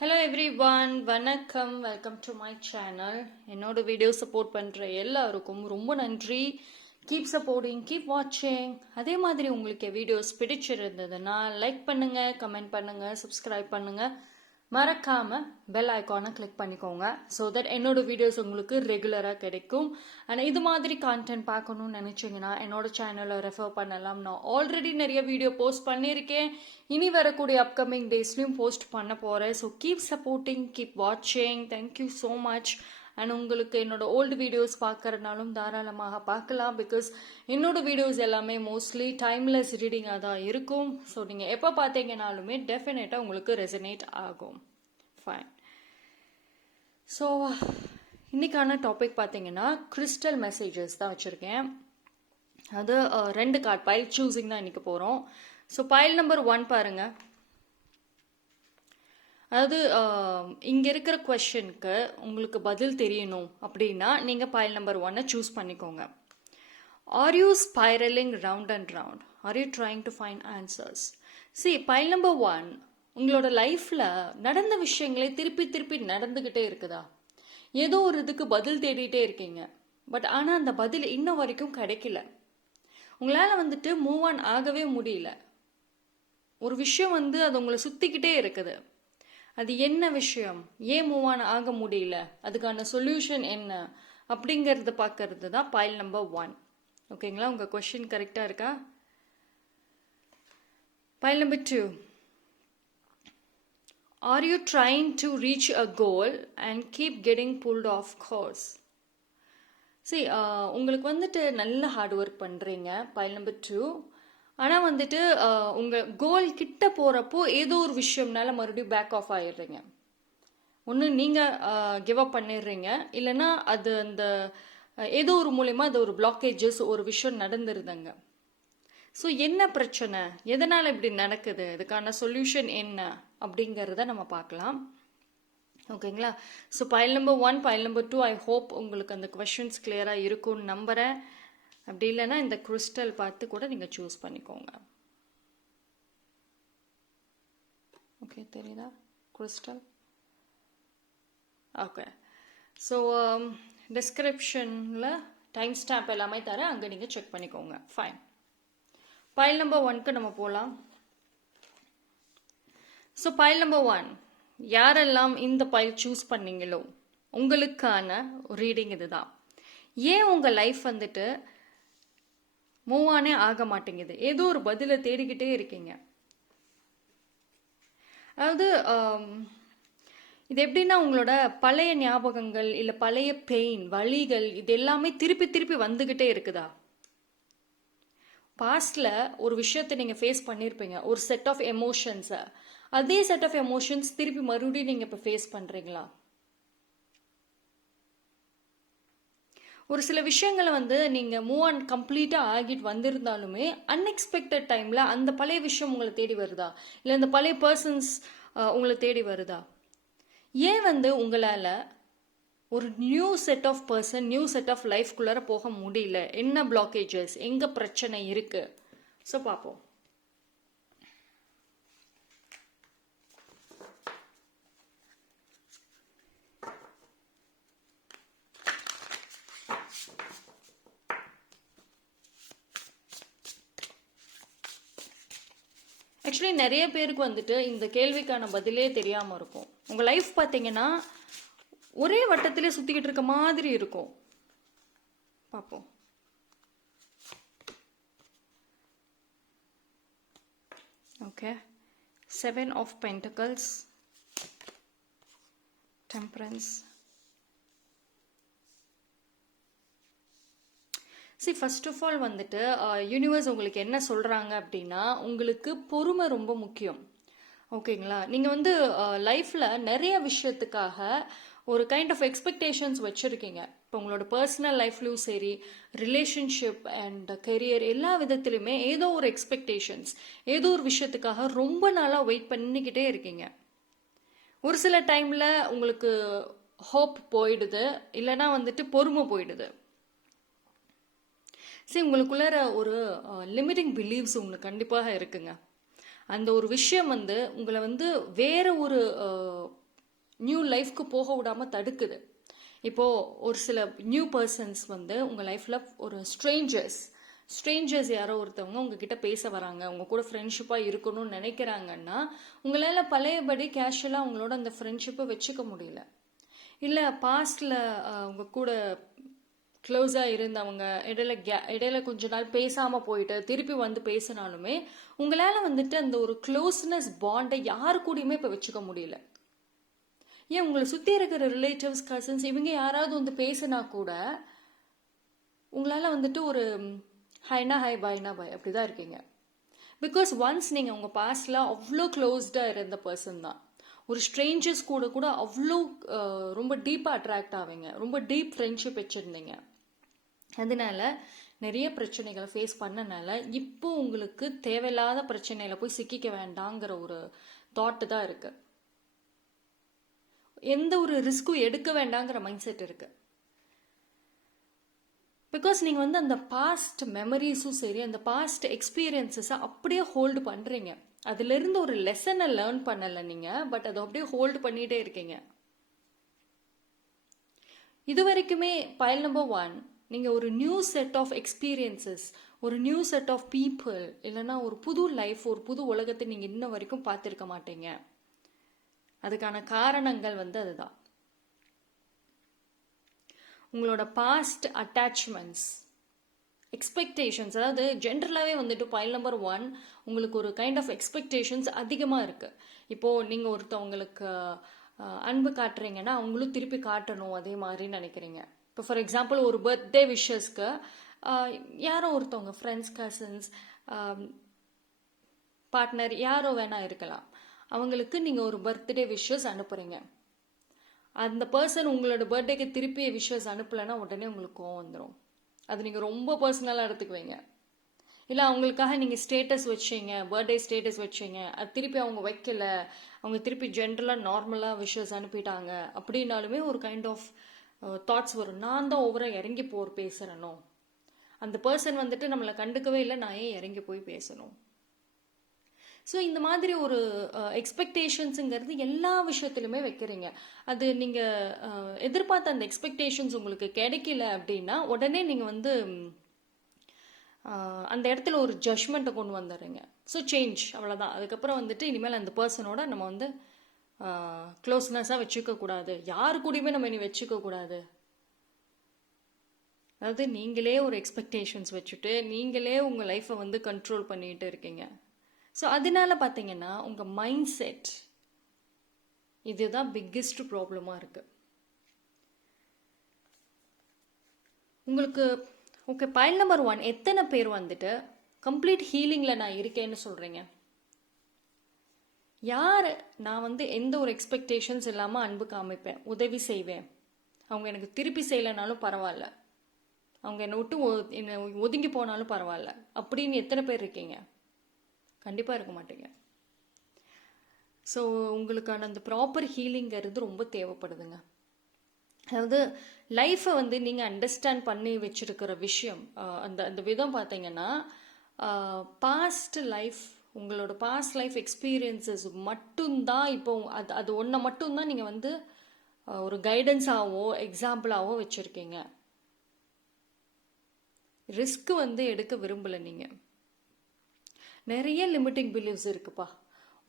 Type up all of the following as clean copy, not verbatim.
Hello every one, வணக்கம். Welcome to my channel. என்னோட video support பண்ணுற எல்லாருக்கும் ரொம்ப நன்றி. கீப் சப்போர்ட்டிங், கீப் வாட்சிங். அதே மாதிரி உங்களுக்கு வீடியோஸ் பிடிச்சிருந்ததுன்னா லைக் பண்ணுங்கள், கமெண்ட் பண்ணுங்கள், சப்ஸ்கிரைப் பண்ணுங்கள். மறக்காம பெல் ஐக்கானை கிளிக் பண்ணிக்கோங்க. ஸோ தட் என்னோட வீடியோஸ் உங்களுக்கு ரெகுலராக கிடைக்கும். ஆனால் இது மாதிரி கான்டென்ட் பார்க்கணும்னு நினச்சிங்கன்னா என்னோட சேனலை ரெஃபர் பண்ணலாம். நான் ஆல்ரெடி நிறைய வீடியோ போஸ்ட் பண்ணியிருக்கேன். இனி வரக்கூடிய அப்கமிங் டேஸ்லையும் போஸ்ட் பண்ண போகிறேன். ஸோ கீப் சப்போர்ட்டிங், கீப் வாட்சிங். Thank you so much. அண்ட் உங்களுக்கு என்னோட ஓல்டு வீடியோஸ் பார்க்கறனாலும் தாராளமாக பார்க்கலாம். பிகாஸ் என்னோட வீடியோஸ் எல்லாமே மோஸ்ட்லி டைம்லெஸ் ரீடிங்காக தான் இருக்கும். ஸோ நீங்கள் எப்போ பார்த்தீங்கனாலுமே டெஃபினட்டாக உங்களுக்கு ரெசனேட் ஆகும். ஃபைன். ஸோ இன்னைக்கான டாபிக் பார்த்தீங்கன்னா கிறிஸ்டல் மெசேஜஸ் தான் வச்சுருக்கேன். அது 2 கார்டு பைல் சூஸிங் தான் இன்னைக்கு போகிறோம். ஸோ பைல் நம்பர் 1 பாருங்க. அதாவது இங்கே இருக்கிற கொஷனுக்கு உங்களுக்கு பதில் தெரியணும் அப்படின்னா நீங்கள் பைல் நம்பர் 1 சூஸ் பண்ணிக்கோங்க. Are you spiralling round and round? R you trying to find answers? File number 1, உங்களோட லைஃப்பில் நடந்த விஷயங்களே திருப்பி திருப்பி நடந்துக்கிட்டே இருக்குதா? ஏதோ ஒரு இதுக்கு பதில் தேடிட்டே இருக்கீங்க. பட் ஆனால் அந்த பதில் இன்ன வரைக்கும் கிடைக்கல. உங்களால் மூவ் ஆன் ஆகவே முடியல. ஒரு விஷயம் அது உங்களை சுற்றிக்கிட்டே இருக்குது. அது என்ன விஷயம்? ஏன் மூவ் ஆன் ஆக முடியல? அதுக்கான சொல்யூஷன் என்ன அப்படிங்கிறத பார்க்கறது தான் பைல் நம்பர் 1. ஓகேங்களா? உங்கள் கொஸ்டின் கரெக்டாக இருக்கா? Pile number 2, are you trying to reach a goal and keep getting pulled off course? உங்களுக்கு நல்ல ஹார்ட் ஒர்க் பண்ணுறீங்க. Pile number 2. ஆனால் உங்கள் கோல் கிட்ட போகிறப்போ ஏதோ ஒரு விஷயம்னால மறுபடியும் பேக் ஆஃப் ஆயிடுறீங்க. ஒன்று நீங்கள் கிவ் அப் பண்ணிடுறீங்க, இல்லைன்னா அது அந்த ஏதோ ஒரு மூலயமா அது ஒரு பிளாக்கேஜஸ் ஒரு விஷயம் நடந்துருதுங்க. ஸோ என்ன பிரச்சனை, எதனால் இப்படி நடக்குது, இதுக்கான சொல்யூஷன் என்ன அப்படிங்கிறத நம்ம பார்க்கலாம். ஓகேங்களா? So file number 1, file number 2, I hope உங்களுக்கு அந்த கொஷின்ஸ் கிளியராக இருக்கும்னு நம்புகிறேன். அப்படி இல்லைன்னா இந்த கிறிஸ்டல் பார்த்து கூட நீங்கள் சூஸ் பண்ணிக்கோங்க. ஓகே, தெரியுதா கிறிஸ்டல்? ஓகே. ஸோ டிஸ்கிரிப்ஷனில் டைம் ஸ்டாம்ப் எல்லாமே தரேன், அங்கே நீங்கள் செக் பண்ணிக்கோங்க. ஃபைன். பைல் நம்பர் 1க்கு நம்ம போகலாம். ஸோ பைல் நம்பர் 1, யாரெல்லாம் இந்த பைல் சூஸ் பண்ணீங்களோ உங்களுக்கான ரீடிங் இதுதான். ஏன் உங்கள் லைஃப் மூவ் ஆனே ஆக மாட்டேங்குது? ஏதோ ஒரு பதிலை தேடிக்கிட்டே இருக்கீங்க. அதாவது இது எப்படின்னா, உங்களோட பழைய ஞாபகங்கள் இல்லை பழைய பெயின், வலிகள், இது எல்லாமே திருப்பி திருப்பி வந்துக்கிட்டே இருக்குதா? பாஸ்டில் ஒரு விஷயத்தை நீங்கள் ஃபேஸ் பண்ணியிருப்பீங்க, ஒரு செட் ஆஃப் எமோஷன்ஸை. அதே செட் ஆஃப் எமோஷன்ஸ் திருப்பி மறுபடியும் நீங்கள் இப்போ ஃபேஸ் பண்ணுறீங்களா? ஒரு சில விஷயங்களை நீங்கள் மூவ் ஆன் கம்ப்ளீட்டாக ஆகிட்டு வந்திருந்தாலுமே அன்எக்ஸ்பெக்டட் டைமில் அந்த பழைய விஷயம் உங்களை தேடி வருதா? இல்லை அந்த பழைய பர்சன்ஸ் உங்களை தேடி வருதா? ஏன் உங்களால் ஒரு new set of person, new set of லைஃப்குள்ளார போக முடியல? என்ன பிளாக்கேஜஸ், எங்கே பிரச்சனை இருக்குது? ஸோ பார்ப்போம். ஆக்சுவலி நிறைய பேருக்கு இந்த கேள்விக்கான பதிலே தெரியாமல் இருக்கும். உங்கள் லைஃப் பார்த்தீங்கன்னா ஒரே வட்டத்திலே சுற்றிக்கிட்டு இருக்க மாதிரி இருக்கும். பார்ப்போம். Okay. 7 of Pentacles, Temperance. First of all universe உங்களுக்கு என்ன சொல்கிறாங்க அப்படின்னா, உங்களுக்கு பொறுமை ரொம்ப முக்கியம். ஓகேங்களா? நீங்கள் லைஃப்பில் நிறைய விஷயத்துக்காக ஒரு கைண்ட் ஆஃப் எக்ஸ்பெக்டேஷன்ஸ் வச்சுருக்கீங்க. இப்போ உங்களோட பர்சனல் லைஃப்லையும் சரி, ரிலேஷன்ஷிப் அண்ட் கெரியர், எல்லா விதத்துலையுமே ஏதோ ஒரு எக்ஸ்பெக்டேஷன்ஸ், ஏதோ ஒரு விஷயத்துக்காக ரொம்ப நாளாக வெயிட் பண்ணிக்கிட்டே இருக்கீங்க. ஒரு சில டைமில் உங்களுக்கு ஹோப் போயிடுது, இல்லைன்னா பொறுமை போயிடுது. உங்களுக்குள்ளார ஒரு லிமிட்டிங் பிலீவ்ஸ் உங்களுக்கு கண்டிப்பாக இருக்குங்க. அந்த ஒரு விஷயம் உங்களை வேற ஒரு நியூ லைஃப்க்கு போக விடாமல் தடுக்குது. இப்போது ஒரு சில நியூ பர்சன்ஸ் வந்து உங்கள் லைஃப்பில் ஒரு ஸ்ட்ரேஞ்சர்ஸ் யாரோ ஒருத்தவங்க உங்ககிட்ட பேச வராங்க, உங்கள் கூட ஃப்ரெண்ட்ஷிப்பாக இருக்கணும்னு நினைக்கிறாங்கன்னா உங்களால் பழையபடி கேஷுவலாக அவங்களோட அந்த ஃப்ரெண்ட்ஷிப்பை வச்சுக்க முடியல. இல்லை பாஸ்டில் உங்கள் கூட க்ளோஸாக இருந்தவங்க இடையில கொஞ்ச நாள் பேசாமல் போயிட்டு திருப்பி வந்து பேசினாலுமே உங்களால் வந்துட்டு அந்த ஒரு க்ளோஸ்னஸ் பாண்டை யாரு கூடயுமே இப்போ வச்சுக்க முடியல. ஏன் உங்களை சுற்றி இருக்கிற ரிலேட்டிவ்ஸ், கசின்ஸ் இவங்க யாராவது வந்து பேசினா கூட உங்களால் வந்துட்டு ஒரு ஹைனா ஹை பாய்னா பாய் அப்படி தான் இருக்கீங்க. பிகாஸ் ஒன்ஸ் நீங்கள் உங்கள் பாஸ்டில் அவ்வளோ க்ளோஸ்டாக இருந்த பர்சன் தான். ஒரு ஸ்ட்ரேஞ்சர்ஸ் கூட அவ்வளோ ரொம்ப டீப்பாக அட்ராக்ட் ஆவீங்க, ரொம்ப டீப் ஃப்ரெண்ட்ஷிப் வச்சுருந்தீங்க. அதனால நிறைய பிரச்சனைகளை ஃபேஸ் பண்ணனால இப்போ உங்களுக்கு தேவையில்லாத பிரச்சனையில் போய் சிக்கிக்க வேண்டாங்கிற ஒரு தாட்டு தான் இருக்கு. எந்த ஒரு ரிஸ்க்கும் எடுக்க வேண்டாங்கிற மைண்ட் செட் இருக்கு. பிகாஸ் நீங்கள் வந்து அந்த பாஸ்ட் மெமரிஸும் சரி, அந்த பாஸ்ட் எக்ஸ்பீரியன்ஸஸை அப்படியே ஹோல்டு பண்ணுறீங்க. அதுலேருந்து ஒரு லெசனை லேர்ன் பண்ணலை நீங்கள், பட் அதை அப்படியே ஹோல்டு பண்ணிகிட்டே இருக்கீங்க. இது வரைக்குமே பைல் நம்பர் 1 நீங்கள் ஒரு நியூ செட் ஆஃப் எக்ஸ்பீரியன்சஸ், ஒரு நியூ செட் ஆஃப் பீப்புள், இல்லைன்னா ஒரு புது லைஃப், ஒரு புது உலகத்தை நீங்கள் இன்ன வரைக்கும் பார்த்துருக்க மாட்டீங்க. அதுக்கான காரணங்கள் வந்து அதுதான். உங்களோட பாஸ்ட் அட்டாச்மெண்ட்ஸ், எக்ஸ்பெக்டேஷன்ஸ், அதாவது ஜென்ரலாகவே வந்துட்டு பைல் நம்பர் 1 உங்களுக்கு ஒரு கைண்ட் ஆஃப் எக்ஸ்பெக்டேஷன்ஸ் அதிகமாக இருக்குது. இப்போது நீங்கள் ஒருத்தவங்களுக்கு அன்பு காட்டுறீங்கன்னா அவங்களும் திருப்பி காட்டணும் அதே மாதிரி நினைக்கிறீங்க. இப்போ ஃபார் எக்ஸாம்பிள் ஒரு பர்த்டே விஷஸ்க்கு யாரோ ஒருத்தவங்க ஃப்ரெண்ட்ஸ், கசின்ஸ், பார்ட்னர் யாரோ வேணா இருக்கலாம், அவங்களுக்கு நீங்கள் ஒரு பர்த்டே விஷஸ் அனுப்புகிறீங்க. அந்த பர்சன் உங்களோட பர்த்டேக்கு திருப்பி விஷஸ் அனுப்பலைன்னா உடனே உங்களுக்கு கோவம் வந்துடும். அது நீங்கள் ரொம்ப பர்சனலாக எடுத்துக்குவீங்க. இல்லை அவங்களுக்காக நீங்கள் ஸ்டேட்டஸ் வச்சிங்க, பர்த்டே ஸ்டேட்டஸ் வச்சிங்க, அது திருப்பி அவங்க வைக்கல, அவங்க திருப்பி ஜென்ரலாக நார்மலாக விஷஸ் அனுப்பிட்டாங்க அப்படின்னாலுமே ஒரு கைண்ட் ஆஃப் தாட்ஸ் வரும். நான் தான் ஓவராக இறங்கி பேசுகிறனும், அந்த பர்சன் வந்துட்டு நம்மளை கண்டுக்கவே இல்லை, நான் ஏன் இறங்கி போய் பேசணும். ஸோ இந்த மாதிரி ஒரு எக்ஸ்பெக்டேஷன்ஸுங்கிறது எல்லா விஷயத்துலையுமே வைக்கிறீங்க. அது நீங்கள் எதிர்பார்த்த அந்த எக்ஸ்பெக்டேஷன்ஸ் உங்களுக்கு கிடைக்கல அப்படின்னா உடனே நீங்கள் வந்து அந்த இடத்துல ஒரு ஜட்ஜ்மெண்ட்டை கொண்டு வந்துடுறீங்க. ஸோ சேஞ்ச், அவ்வளோதான். அதுக்கப்புறம் வந்துட்டு இனிமேல் அந்த பர்சனோட நம்ம வந்து க்ளோஸ்னஸாக வச்சுக்கக்கூடாது, யாரு கூடயுமே நம்ம இனி வச்சுக்கக்கூடாது. அதாவது நீங்களே ஒரு எக்ஸ்பெக்டேஷன்ஸ் வச்சுட்டு நீங்களே உங்கள் லைஃப்பை வந்து கண்ட்ரோல் பண்ணிகிட்டு இருக்கீங்க. ஸோ அதனால பார்த்தீங்கன்னா உங்கள் மைண்ட் செட் இதுதான் பிக்கெஸ்ட் ப்ராப்ளமாக இருக்குது உங்களுக்கு. ஓகே, பைல் நம்பர் 1 எத்தனை பேர் வந்துட்டு கம்ப்ளீட் ஹீலிங்கில் நான் இருக்கேன்னு சொல்கிறீங்க? யார் நான் வந்து எந்த ஒரு எக்ஸ்பெக்டேஷன்ஸ் இல்லாமல் அன்பு காமிப்பேன், உதவி செய்வேன், அவங்க எனக்கு திருப்பி செய்யலைனாலும் பரவாயில்ல, அவங்க என்னை விட்டு என்னை ஒதுங்கி போனாலும் பரவாயில்ல அப்படின்னு எத்தனை பேர் இருக்கீங்க? கண்டிப்பாக இருக்க மாட்டீங்க. ஸோ உங்களுக்கான அந்த ப்ராப்பர் ஹீலிங்கிறது ரொம்ப தேவைப்படுதுங்க. அதாவது லைஃப்பை வந்து நீங்கள் அண்டர்ஸ்டாண்ட் பண்ணி வச்சுருக்கிற விஷயம், அந்த அந்த விதம் பார்த்தீங்கன்னா பாஸ்ட் லைஃப், உங்களோட பாஸ்ட் லைஃப் எக்ஸ்பீரியன்சஸ் மட்டும்தான் இப்போ அது ஒன்றை மட்டும்தான் நீங்கள் வந்து ஒரு கைடன்ஸாகவோ எக்ஸாம்பிளாகவோ வச்சுருக்கீங்க. ரிஸ்க் வந்து எடுக்க விரும்பலை நீங்கள். நிறைய லிமிட்டிங் பிலீவ்ஸ் இருக்குப்பா.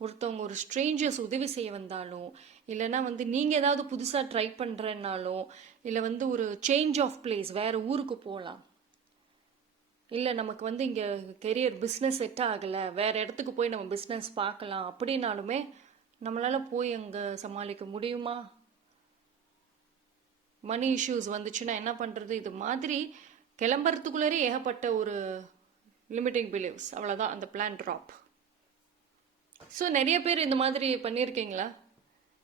ஒருத்தவங்க ஒரு ஸ்ட்ரேஞ்சர்ஸ் உதவி செய்ய வந்தாலும், இல்லைன்னா வந்து நீங்கள் ஏதாவது புதுசாக ட்ரை பண்ணுறேன்னாலும், இல்லை வந்து ஒரு சேஞ்ச் ஆஃப் பிளேஸ், வேறு ஊருக்கு போகலாம், இல்லை நமக்கு வந்து இங்கே கெரியர் பிஸ்னஸ் செட் ஆகலை, வேறு இடத்துக்கு போய் நம்ம பிஸ்னஸ் பார்க்கலாம் அப்படின்னாலுமே நம்மளால் போய் அங்கே சமாளிக்க முடியுமா? மணி இஷ்யூஸ் வந்துச்சுன்னா என்ன பண்ணுறது? இது மாதிரி கிளம்புறதுக்குள்ளே ஏகப்பட்ட ஒரு லிமிட்டிங் பிலீவ்ஸ், அவ்வளோதான், அந்த பிளான் ட்ராப். ஸோ நிறைய பேர் இந்த மாதிரி பண்ணியிருக்கீங்களா?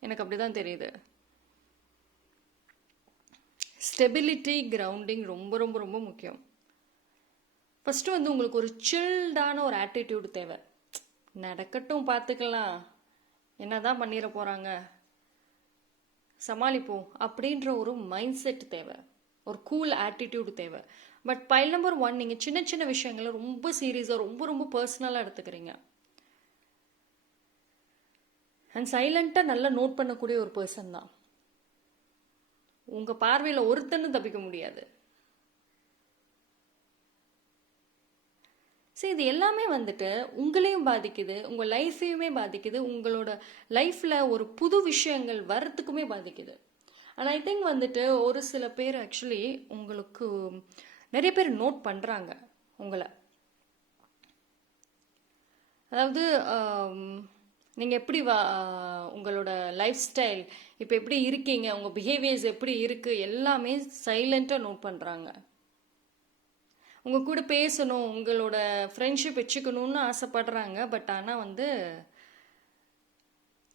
எனக்கு அப்படி தான் தெரியுது. ஸ்டெபிலிட்டி, கிரவுண்டிங் ரொம்ப ரொம்ப ரொம்ப முக்கியம். ஃபஸ்ட்டு வந்து உங்களுக்கு ஒரு சில்டான ஒரு ஆட்டிடியூட் தேவை. நடக்கட்டும், பார்த்துக்கலாம், என்ன தான் பண்ணிட போகிறாங்க, சமாளிப்போம் அப்படின்ற ஒரு மைண்ட் செட் தேவை, ஒரு கூல் ஆட்டிடியூட் தேவை. பட் பைல் நம்பர் 1 நீங்கள் சின்ன சின்ன விஷயங்களை ரொம்ப சீரியஸாக ரொம்ப ரொம்ப பர்சனலாக எடுத்துக்கிறீங்க. அண்ட் சைலண்ட்டாக நல்லா நோட் பண்ணக்கூடிய ஒரு பர்சன் தான். உங்கள் பார்வையில் ஒருத்தனும் தப்பிக்க முடியாது. சரி, இது எல்லாமே வந்துட்டு உங்களையும் பாதிக்குது, உங்கள் லைஃப்பையுமே பாதிக்குது, உங்களோட லைஃப்பில் ஒரு புது விஷயங்கள் வர்றதுக்குமே பாதிக்குது. அண்ட் ஐ திங்க் வந்துட்டு ஒரு சில பேர் ஆக்சுவலி உங்களுக்கு நிறைய பேர் நோட் பண்ணுறாங்க உங்களை. அதாவது நீங்கள் எப்படி உங்களோட லைஃப் ஸ்டைல் இப்போ எப்படி இருக்கீங்க, உங்கள் பிஹேவியர்ஸ் எப்படி இருக்குது, எல்லாமே சைலண்ட்டாக நோட் பண்ணுறாங்க. உங்கள் கூட பேசணும், உங்களோட ஃப்ரெண்ட்ஷிப் வச்சுக்கணும்னு ஆசைப்படுறாங்க. பட் ஆனால் வந்து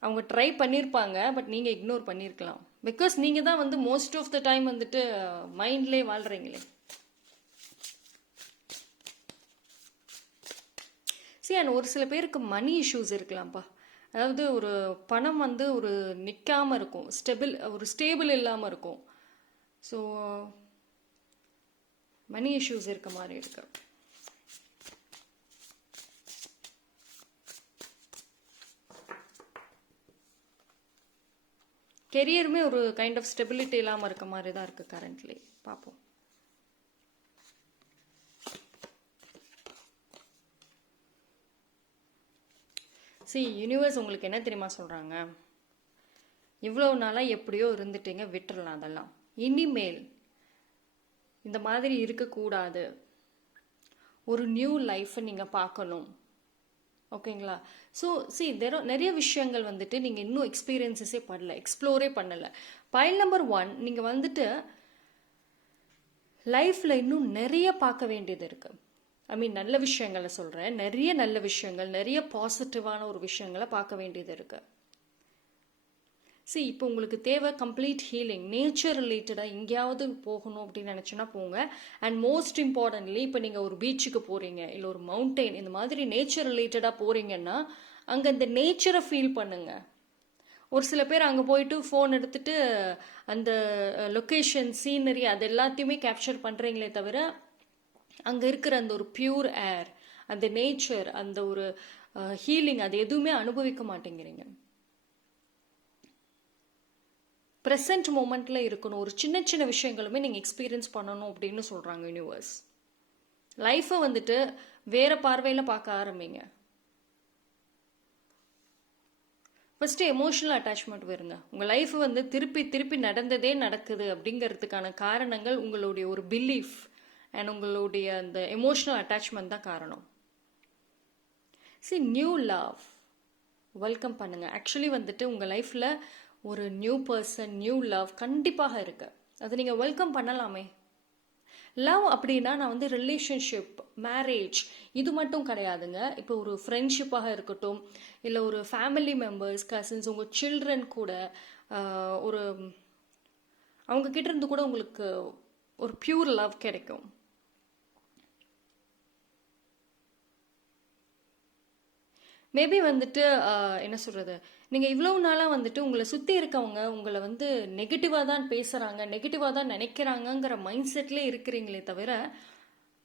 அவங்க ட்ரை பண்ணியிருப்பாங்க, பட் நீங்கள் இக்னோர் பண்ணியிருக்கலாம். பிகாஸ் நீங்கள் தான் வந்து மோஸ்ட் ஆஃப் த டைம் வந்துட்டு மைண்ட்லேயே வாழ்கிறீங்களே. சரி, அண்ட் ஒரு சில பேருக்கு மணி இஷ்யூஸ் இருக்கலாம்ப்பா. அதாவது ஒரு பணம் வந்து ஒரு நிற்காமல் இருக்கும், ஒரு ஸ்டேபிள் இல்லாமல் இருக்கும். ஸோ மணி இஷ்யூஸ் இருக்க மாதிரி இருக்கு. கெரியருமே ஒரு கைண்ட் ஆஃப் ஸ்டெபிலிட்டி இல்லாமல் இருக்க மாதிரி தான் இருக்குது கரண்ட்லி. பார்ப்போம். யூனிவர்ஸ் உங்களுக்கு என்ன தெரியுமா சொல்கிறாங்க? இவ்வளோ நாளாக எப்படியோ இருந்துட்டீங்க, விட்டுறலாம். அதெல்லாம் இனிமேல் இந்த மாதிரி இருக்கக்கூடாது. ஒரு நியூ லைஃப்பை நீங்கள் பார்க்கணும். ஓகேங்களா? ஸோ நிறைய விஷயங்கள் வந்துட்டு நீங்கள் இன்னும் எக்ஸ்பீரியன்ஸஸே பண்ணல, எக்ஸ்ப்ளோரே பண்ணலை. பாயிண்ட் நம்பர் 1, நீங்கள் வந்துட்டு லைஃப்பில் இன்னும் நிறைய பார்க்க வேண்டியது இருக்குது. ஐ மீன் நல்ல விஷயங்களை சொல்கிறேன், நிறைய நல்ல விஷயங்கள், நிறைய பாசிட்டிவான ஒரு விஷயங்களை பார்க்க வேண்டியது இருக்குது. இப்போ உங்களுக்கு தேவை கம்ப்ளீட் ஹீலிங், நேச்சர் ரிலேட்டடாக எங்கேயாவது போகணும் அப்படின்னு நினச்சின்னா போங்க. அண்ட் மோஸ்ட் இம்பார்ட்டன்ட்லி, இப்போ நீங்கள் ஒரு பீச்சுக்கு போகிறீங்க, இல்லை ஒரு மவுண்டெயின், இந்த மாதிரி நேச்சர் ரிலேட்டடாக போகிறீங்கன்னா அங்கே இந்த நேச்சரை ஃபீல் பண்ணுங்க. ஒரு சில பேர் அங்கே போயிட்டு ஃபோன் எடுத்துகிட்டு அந்த லொக்கேஷன், சீனரி அது எல்லாத்தையுமே கேப்சர் பண்ணுறீங்களே தவிர அங்கே இருக்கிற அந்த ஒரு பியூர் ஏர், அந்த நேச்சர், அந்த ஒரு ஹீலிங், அது எதுவுமே அனுபவிக்க மாட்டேங்கிறீங்க. ப்ரெசன்ட் மூமெண்ட்டில் இருக்கணும். ஒரு சின்ன சின்ன விஷயங்களுமே நீங்கள் எக்ஸ்பீரியன்ஸ் பண்ணணும் அப்படின்னு சொல்கிறாங்க யூனிவர்ஸ். லைஃப்பை வந்துட்டு வேறு பார்வையில் பார்க்க ஆரம்பிங்க. ஃபஸ்ட்டு எமோஷனல் அட்டாச்மெண்ட் வருங்க. உங்கள் லைஃப் வந்து திருப்பி திருப்பி நடந்ததே நடக்குது அப்படிங்கிறதுக்கான காரணங்கள் உங்களுடைய ஒரு பிலீஃப் அண்ட் உங்களுடைய அந்த எமோஷனல் அட்டாச்மெண்ட் தான் காரணம். நியூ லவ் வெல்கம் பண்ணுங்கள். ஆக்சுவலி வந்துட்டு உங்கள் லைஃப்பில் ஒரு நியூ பர்சன், நியூ லவ் கண்டிப்பாக இருக்கு. அதை நீங்கள் வெல்கம் பண்ணலாமே. லவ் அப்படின்னா நான் வந்து ரிலேஷன்ஷிப், மேரேஜ் இது மட்டும் கிடையாதுங்க. இப்போ ஒரு ஃப்ரெண்ட்ஷிப்பாக இருக்கட்டும், இல்லை ஒரு ஃபேமிலி மெம்பர்ஸ், கசின்ஸ், உங்கள் சில்ட்ரன் கூட ஒரு அவங்க கிட்ட இருந்து கூட உங்களுக்கு ஒரு பியூர் லவ் கிடைக்கும். மேபி வந்துட்டு என்ன சொல்கிறது, நீங்கள் இவ்வளோ நாளாக வந்துட்டு உங்களை சுற்றி இருக்கவங்க உங்களை வந்து நெகட்டிவாக தான் பேசுகிறாங்க, நெகட்டிவாக தான் நினைக்கிறாங்கங்கிற மைண்ட் செட்லேயே இருக்கிறீங்களே தவிர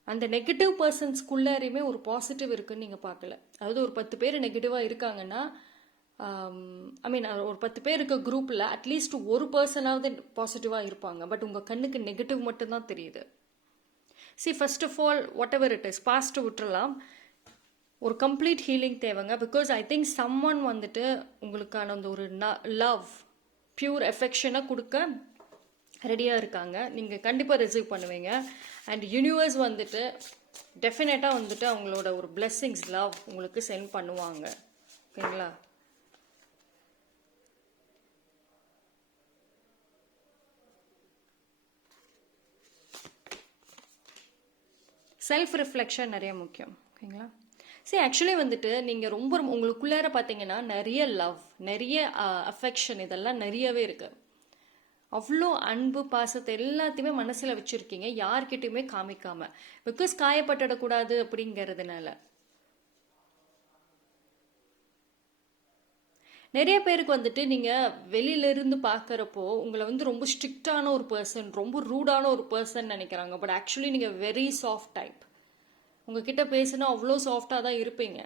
அந்த நெகட்டிவ் பர்சன்ஸ்குள்ளாரையுமே ஒரு பாசிட்டிவ் இருக்குன்னு நீங்கள் பார்க்கல. அதாவது ஒரு 10 பேர் நெகட்டிவாக இருக்காங்கன்னா, ஐ மீன் ஒரு 10 பேர் இருக்க குரூப்பில் அட்லீஸ்ட் ஒரு பர்சனாவது பாசிட்டிவாக இருப்பாங்க. பட் உங்கள் கண்ணுக்கு நெகட்டிவ் மட்டும்தான் தெரியுது. First of all whatever it is, past விட்டுறலாம். ஒரு கம்ப்ளீட் ஹீலிங் தேவைங்க. பிகாஸ் ஐ திங்க் சம்மன் வந்துட்டு உங்களுக்கான அந்த ஒரு லவ், பியூர் எஃபெக்ஷனை கொடுக்க ரெடியாக இருக்காங்க. நீங்கள் கண்டிப்பாக ரிசீவ் பண்ணுவீங்க. அண்ட் யூனிவர்ஸ் வந்துட்டு டெஃபினட்டாக வந்துட்டு அவங்களோட ஒரு பிளெஸ்ஸிங்ஸ், லவ் உங்களுக்கு சென்ட் பண்ணுவாங்க. ஓகேங்களா? செல்ஃப் ரிஃப்ளெக்ஷன் நிறைய முக்கியம். ஓகேங்களா? ஆக்சுவலி வந்துட்டு நீங்கள் ரொம்ப உங்களுக்குள்ளார பார்த்தீங்கன்னா நிறைய லவ், நிறைய அஃபெக்ஷன் இதெல்லாம் நிறையவே இருக்குது. அவ்வளோ அன்பு, பாசத்தை எல்லாத்தையுமே மனசில் வச்சுருக்கீங்க, யார்கிட்டையுமே காமிக்காம. பிகாஸ் காயப்பட்டுடக்கூடாது அப்படிங்கிறதுனால. நிறைய பேருக்கு வந்துட்டு நீங்கள் வெளியிலேருந்து பார்க்குறப்போ உங்களை வந்து ரொம்ப ஸ்ட்ரிக்டான ஒரு பர்சன், ரொம்ப ரூடான ஒரு பர்சன் நினைக்கிறாங்க. பட் ஆக்சுவலி நீங்கள் வெரி சாஃப்ட் டைப். உங்ககிட்ட பேசினா அவ்வளோ சாஃப்டாக தான் இருப்பீங்க.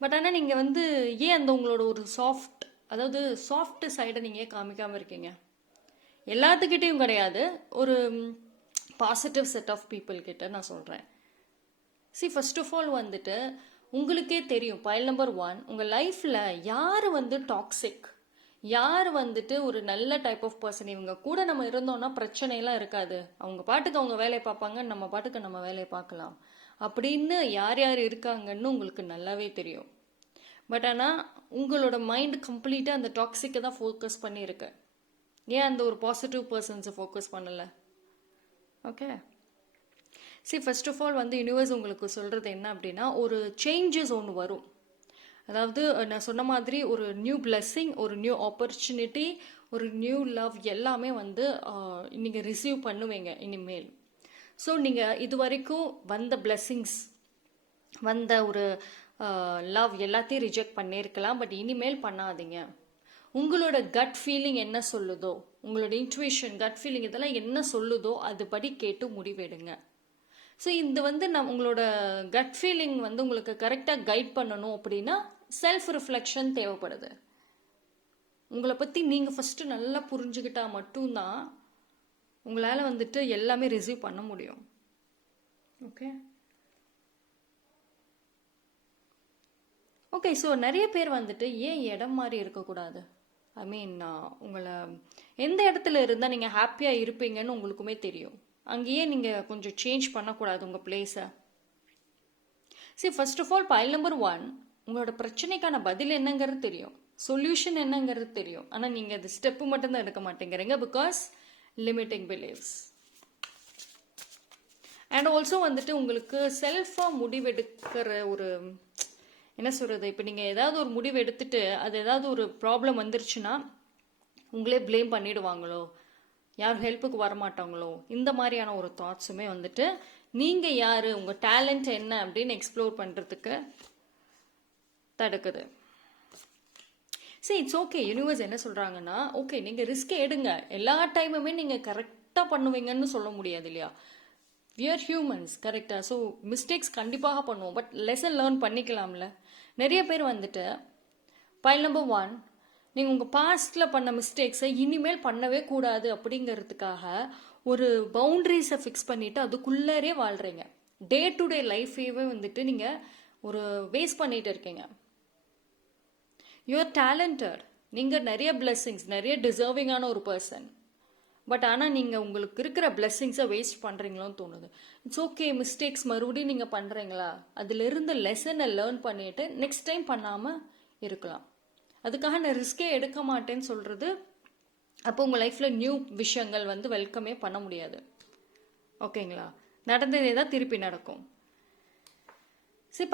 பட் ஆனால் நீங்கள் வந்து ஏன் அந்த உங்களோட ஒரு சாஃப்ட் அதாவது சாஃப்ட் சைடை நீங்கள் ஏன் காமிக்காமல் இருக்கீங்க? எல்லாத்துக்கிட்டையும் கிடையாது, ஒரு பாசிட்டிவ் செட் ஆஃப் பீப்புள் கிட்ட நான் சொல்கிறேன். ஃபர்ஸ்ட் ஆஃப் ஆல் வந்துட்டு உங்களுக்கே தெரியும், பாயிண்ட் நம்பர் 1, உங்கள் லைஃப்பில் யார் வந்து டாக்ஸிக், யார் வந்துட்டு ஒரு நல்ல டைப் ஆஃப் பர்சன், இவங்க கூட நம்ம இருந்தோம்னா பிரச்சனையெல்லாம் இருக்காது, அவங்க பாட்டுக்கு அவங்க வேலையை பார்ப்பாங்க, நம்ம பாட்டுக்கு நம்ம வேலையை பார்க்கலாம் அப்படின்னு யார் யார் இருக்காங்கன்னு உங்களுக்கு நல்லாவே தெரியும். பட் ஆனால் உங்களோட மைண்ட் கம்ப்ளீட்டாக அந்த டாக்ஸிக்கை தான் ஃபோக்கஸ் பண்ணியிருக்கு. ஏன் அந்த ஒரு பாசிட்டிவ் பர்சன்ஸை ஃபோக்கஸ் பண்ணலை? ஓகே, ஃபர்ஸ்ட் ஆஃப் ஆல் வந்து யூனிவர்ஸ் உங்களுக்கு சொல்கிறது என்ன அப்படின்னா, ஒரு சேஞ்சஸ் ஒன்று வரும். அதாவது நான் சொன்ன மாதிரி ஒரு நியூ பிளெஸ்ஸிங், ஒரு நியூ ஆப்பர்ச்சுனிட்டி, ஒரு நியூ லவ் எல்லாமே வந்து நீங்கள் ரிசீவ் பண்ணுவீங்க இனிமேல். ஸோ நீங்கள் இது வரைக்கும் வந்த பிளெஸ்ஸிங்ஸ், வந்த ஒரு லவ் எல்லாத்தையும் ரிஜெக்ட் பண்ணியிருக்கலாம், பட் இனிமேல் பண்ணாதீங்க. உங்களோட கட் ஃபீலிங் என்ன சொல்லுதோ, உங்களோட இன்ட்யூஷன், கட் ஃபீலிங் இதெல்லாம் என்ன சொல்லுதோ அதுபடி கேட்டு முடிவெடுங்க. இது வந்து உங்களோட கட் ஃபீலிங் வந்து உங்களுக்கு கரெக்டாக கைட் பண்ணணும் அப்படின்னா செல்ஃப் ரிஃப்ளெக்ஷன் தேவைப்படுது. உங்களை பற்றி நீங்கள் ஃபஸ்ட்டு நல்லா புரிஞ்சுக்கிட்டா மட்டும்தான் உங்களால் வந்துட்டு எல்லாமே ரிசீவ் பண்ண முடியும். ஓகே ஓகே ஸோ நிறைய பேர் வந்துட்டு ஏன் இடம் மாதிரி இருக்கக்கூடாது, ஐ மீன் உங்களை எந்த இடத்துல இருந்தால் நீங்கள் ஹாப்பியாக இருப்பீங்கன்னு உங்களுக்குமே தெரியும், அங்கேயே நீங்கள் கொஞ்சம் சேஞ்ச் பண்ணக்கூடாது உங்கள் பிளேஸை. First of all point number 1, உங்களோட பிரச்சனைக்கான பதில் என்னங்கிறது தெரியும், சொல்யூஷன் என்னங்கிறது தெரியும், ஆனால் நீங்கள் அது ஸ்டெப்பு மட்டும்தான் எடுக்க மாட்டேங்கிறீங்க, because limiting beliefs. And also வந்துட்டு உங்களுக்கு செல்ஃபாக முடிவெடுக்கிற ஒரு என்ன சொல்கிறது, இப்போ நீங்கள் ஏதாவது ஒரு முடிவு எடுத்துட்டு அது ஏதாவது ஒரு ப்ராப்ளம் வந்துருச்சுன்னா உங்களே ப்ளேம் பண்ணிடுவாங்களோ, யார் ஹெல்ப்புக்கு வரமாட்டாங்களோ, இந்த மாதிரியான ஒரு தாட்ஸுமே வந்துட்டு நீங்கள் யார், உங்கள் டேலண்ட் என்ன அப்படின்னு எக்ஸ்ப்ளோர் பண்ணுறதுக்கு தடுக்குது. It's okay. யூனிவர்ஸ் என்ன சொல்கிறாங்கன்னா, ஓகே நீங்கள் ரிஸ்க் எடுங்க, எல்லா டைமுமே நீங்கள் கரெக்டாக பண்ணுவீங்கன்னு சொல்ல முடியாது இல்லையா, we are humans, கரெக்டாக? ஸோ மிஸ்டேக்ஸ் கண்டிப்பாக பண்ணுவோம், பட் லெசன் லேர்ன் பண்ணிக்கலாம்ல. நிறைய பேர் வந்துட்டு பாயிண்ட் நம்பர் 1, நீங்கள் உங்கள் பாஸ்டில் பண்ண மிஸ்டேக்ஸை இனிமேல் பண்ணவே கூடாது அப்படிங்கிறதுக்காக ஒரு பவுண்ட்ரிஸை ஃபிக்ஸ் பண்ணிவிட்டு அதுக்குள்ளே வாழ்கிறீங்க. டே டு டே லைஃபையே வந்துட்டு நீங்கள் ஒரு வேஸ்ட் பண்ணிட்டு இருக்கீங்க. யூஆர் டேலண்டட், நீங்கள் நிறைய பிளெஸ்ஸிங்ஸ், நிறைய டிசர்விங்கான ஒரு பர்சன், பட் ஆனால் நீங்கள் உங்களுக்கு இருக்கிற பிளெஸ்ஸிங்ஸை வேஸ்ட் பண்ணுறீங்களோன்னு தோணுது. இட்ஸ் ஓகே, மிஸ்டேக்ஸ் மறுபடியும் நீங்கள் பண்ணுறீங்களா, அதிலிருந்து லெசனை லேர்ன் பண்ணிவிட்டு நெக்ஸ்ட் டைம் பண்ணாமல் இருக்கலாம். அதுக்காக நான் ரிஸ்கே எடுக்க மாட்டேன்னு சொல்கிறது, அப்போ உங்கள் லைஃப்பில் நியூ விஷயங்கள் வந்து வெல்கமே பண்ண முடியாது. ஓகேங்களா? நடந்ததே தான் திருப்பி நடக்கும்.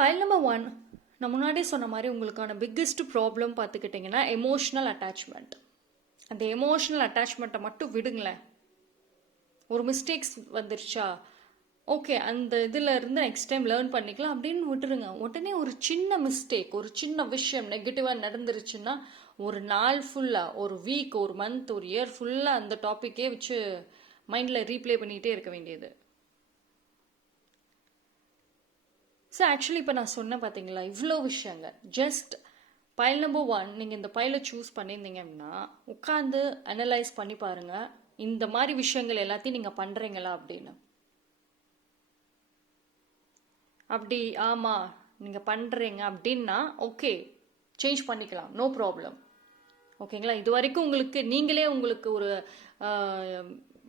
பாயிண்ட் நம்பர் 1, நான் முன்னாடியே சொன்ன மாதிரி உங்களுக்கான பிக்கெஸ்ட் ப்ராப்ளம் பார்த்துக்கிட்டிங்கன்னா எமோஷ்னல் அட்டாச்மெண்ட். அந்த எமோஷ்னல் அட்டாச்மெண்ட்டை மட்டும் விடுங்களேன். ஒரு மிஸ்டேக்ஸ் வந்துருச்சா, ஓகே அந்த இதில் இருந்து நெக்ஸ்ட் டைம் லேர்ன் பண்ணிக்கலாம் அப்படின்னு விட்டுருங்க. உடனே ஒரு சின்ன மிஸ்டேக், ஒரு சின்ன விஷயம் நெகட்டிவாக நடந்துருச்சுன்னா ஒரு நாள் ஃபுல்லாக, ஒரு வீக், ஒரு மந்த், ஒரு இயர் ஃபுல்லாக அந்த டாப்பிக்கே வச்சு மைண்டில் ரீப்ளே பண்ணிகிட்டே இருக்க வேண்டியது. ஆக்சுவலி இப்போ நான் சொன்னேன் பார்த்தீங்களா, இவ்வளோ விஷயங்கள். ஜஸ்ட் பாயிண்ட் நம்பர் 1, நீங்கள் இந்த பைலை சூஸ் பண்ணியிருந்தீங்க அப்படின்னா உட்காந்து அனலைஸ் பண்ணி பாருங்கள், இந்த மாதிரி விஷயங்கள் எல்லாத்தையும் நீங்கள் பண்ணுறீங்களா அப்படின்னு. அப்படி ஆமாம் நீங்கள் பண்ணுறீங்க அப்படின்னா ஓகே, சேஞ்ச் பண்ணிக்கலாம், நோ ப்ராப்ளம். ஓகேங்களா? இது வரைக்கும் நீங்களே உங்களுக்கு ஒரு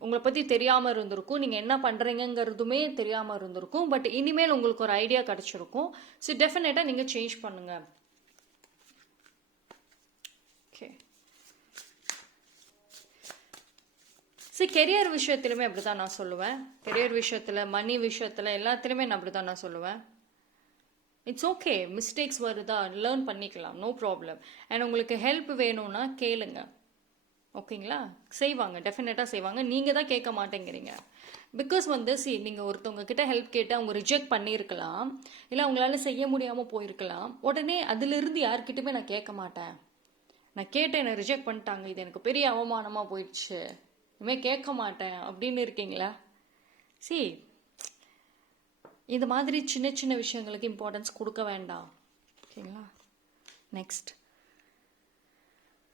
உங்களை பற்றி தெரியாமல் இருந்திருக்கும், நீங்கள் என்ன பண்ணுறீங்கிறதுமே தெரியாமல் இருந்திருக்கும், பட் இனிமேல் உங்களுக்கு ஒரு ஐடியா கிடச்சிருக்கும். டெஃபினட்டாக நீங்கள் சேஞ்ச் பண்ணுங்கள். ஓகே, கெரியர் விஷயத்துலையுமே அப்படி தான் நான் சொல்லுவேன். கெரியர் விஷயத்தில், மணி விஷயத்தில், எல்லாத்துலேயுமே நான் அப்படி தான் நான் சொல்லுவேன். இட்ஸ் ஓகே, மிஸ்டேக்ஸ் வருதா, லேர்ன் பண்ணிக்கலாம், நோ ப்ராப்ளம். அண்ட் உங்களுக்கு ஹெல்ப் வேணும்னா கேளுங்க. ஓகேங்களா? செய்வாங்க, டெஃபினட்டாக செய்வாங்க. நீங்கள் தான் கேட்க மாட்டேங்கிறீங்க. பிகாஸ் வந்து நீங்கள் ஒருத்தவங்க கிட்ட ஹெல்ப் கேட்டு அவங்க ரிஜெக்ட் பண்ணியிருக்கலாம், இல்லை அவங்களால செய்ய முடியாமல் போயிருக்கலாம். உடனே அதிலிருந்து யார்கிட்டயுமே நான் கேட்க மாட்டேன், நான் கேட்டேன் என்னை ரிஜெக்ட் பண்ணிட்டாங்க, இது எனக்கு பெரிய அவமானமாக போயிடுச்சு, இனிமேல் கேட்க மாட்டேன் அப்படின்னு இருக்கீங்களா? இந்த மாதிரி சின்ன சின்ன விஷயங்களுக்கு இம்பார்ட்டன்ஸ் கொடுக்க வேண்டாம். ஓகேங்களா? நெக்ஸ்ட்,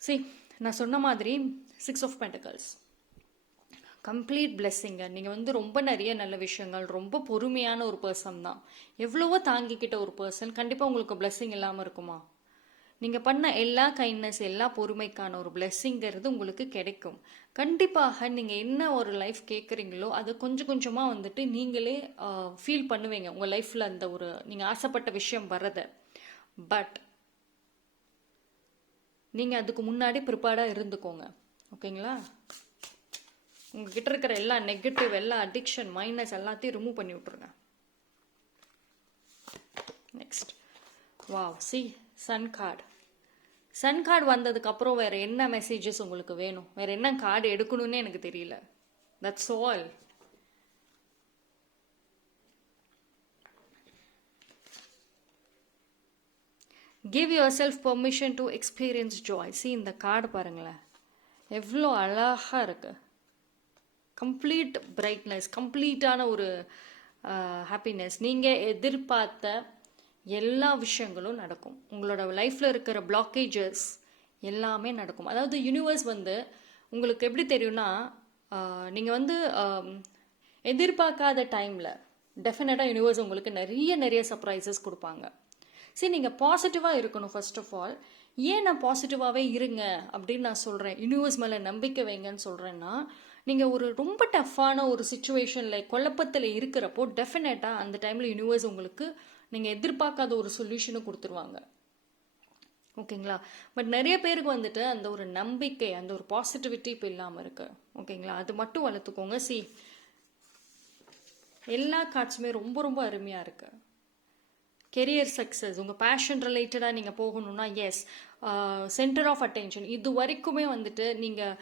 See, நான் சொன்ன மாதிரி 6 of Pentacles கம்ப்ளீட் பிளெஸ்ஸிங்க. நீங்கள் வந்து ரொம்ப நிறைய நல்ல விஷயங்கள், ரொம்ப பொறுமையான ஒரு பர்சன் தான், எவ்வளவோ தாங்கிக்கிட்ட ஒரு பர்சன். கண்டிப்பாக உங்களுக்கு பிளெஸ்ஸிங் இல்லாமல் இருக்குமா? நீங்கள் பண்ண எல்லா கைண்ட்னஸ், எல்லா பொறுமைக்கான ஒரு பிளெஸ்ஸிங்கிறது உங்களுக்கு கிடைக்கும். கண்டிப்பாக நீங்கள் என்ன ஒரு லைஃப் கேட்குறீங்களோ அதை கொஞ்சம் கொஞ்சமாக வந்துட்டு நீங்களே ஃபீல் பண்ணுவீங்க உங்கள் லைஃப்பில். அந்த ஒரு நீங்கள் ஆசைப்பட்ட விஷயம் வர்றதை. பட் நீங்கள் அதுக்கு முன்னாடி ப்ரிப்பேர்டாக இருந்துக்கோங்க. ஓகேங்களா? உங்ககிட்ட இருக்கிற எல்லா நெகட்டிவ், எல்லா அடிக்ஷன், மைனஸ் எல்லாத்தையும் ரிமூவ் பண்ணி விட்ருங்க. Next, wow, see Sun card. Sun card வந்ததுக்கு அப்புறம் வேற என்ன மெசேஜஸ் உங்களுக்கு வேணும்? வேற என்ன கார்டு எடுக்கணும்னு எனக்கு தெரியல. That's all. Give your self permission to experience Joy. C இந்த கார்டு பாருங்களேன், எவ்வளோ அழகாக இருக்கு. கம்ப்ளீட் பிரைட்னஸ், கம்ப்ளீட்டான ஒரு ஹாப்பினஸ். நீங்கள் எதிர்பார்த்த எல்லா விஷயங்களும் நடக்கும். உங்களோட லைஃப்பில் இருக்கிற பிளாக்கேஜஸ் எல்லாமே நடக்கும். அதாவது யூனிவர்ஸ் வந்து உங்களுக்கு எப்படி தெரியும்னா, நீங்கள் வந்து எதிர்பார்க்காத டைமில் டெஃபினட்டாக யூனிவர்ஸ் உங்களுக்கு நிறைய சர்ப்ரைசஸ் கொடுப்பாங்க. சரி, நீங்கள் பாசிட்டிவாக இருக்கணும். ஃபர்ஸ்ட் ஆஃப் ஆல், ஏன் நான் பாசிட்டிவாகவே இருங்க அப்படின்னு நான் சொல்கிறேன், யூனிவர்ஸ் மேலே நம்பிக்கை வைங்கன்னு சொல்கிறேன்னா, நீங்கள் ஒரு ரொம்ப டஃப்பான ஒரு சுச்சுவேஷனில், குழப்பத்தில் இருக்கிறப்போ டெஃபினட்டாக அந்த டைமில் யூனிவர்ஸ் உங்களுக்கு நீங்கள் எதிர்பார்க்காத ஒரு சொல்யூஷனை கொடுத்துருவாங்க. ஓகேங்களா? பட் நிறைய பேருக்கு வந்துட்டு அந்த ஒரு நம்பிக்கை, அந்த ஒரு பாசிட்டிவிட்டி இப்போ இல்லாமல் இருக்கு. ஓகேங்களா? அது மட்டும் வளர்த்துக்கோங்க. சி, எல்லா கார்ட்ஸுமே ரொம்ப அருமையாக இருக்கு. கெரியர் சக்ஸஸ், உங்கள் பேஷன் ரிலேட்டடாக நீங்கள் போகணும்னா எஸ், சென்டர் ஆஃப் அட்டென்ஷன். இது வரைக்குமே வந்துட்டு நீங்கள்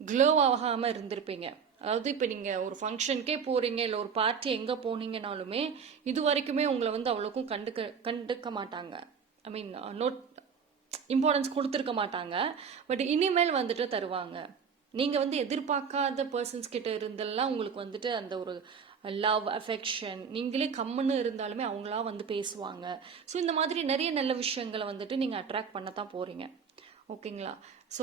க்ளோ ஆகாமல் இருந்திருப்பீங்க. அதாவது இப்போ நீங்கள் ஒரு ஃபங்க்ஷனுக்கே போகிறீங்க, இல்லை ஒரு பார்ட்டி எங்கே போனீங்கனாலுமே இது வரைக்குமே உங்களை வந்து அவ்வளோக்கும் கண்டுக்க மாட்டாங்க. ஐ மீன் நோட் இம்பார்ட்டன்ஸ் கொடுத்துருக்க மாட்டாங்க. பட் இனிமேல் வந்துட்டு தருவாங்க. நீங்கள் வந்து எதிர்பார்க்காத பர்சன்ஸ் கிட்ட இருந்தெல்லாம் உங்களுக்கு வந்துட்டு அந்த ஒரு லவ், அஃபெக்ஷன், நீங்களே கம்முன்னு இருந்தாலுமே அவங்களா வந்து பேசுவாங்க. ஸோ இந்த மாதிரி நிறைய நல்ல விஷயங்களை வந்துட்டு நீங்கள் அட்ராக்ட் பண்ண தான் போகிறீங்க. ஓகேங்களா? ஸோ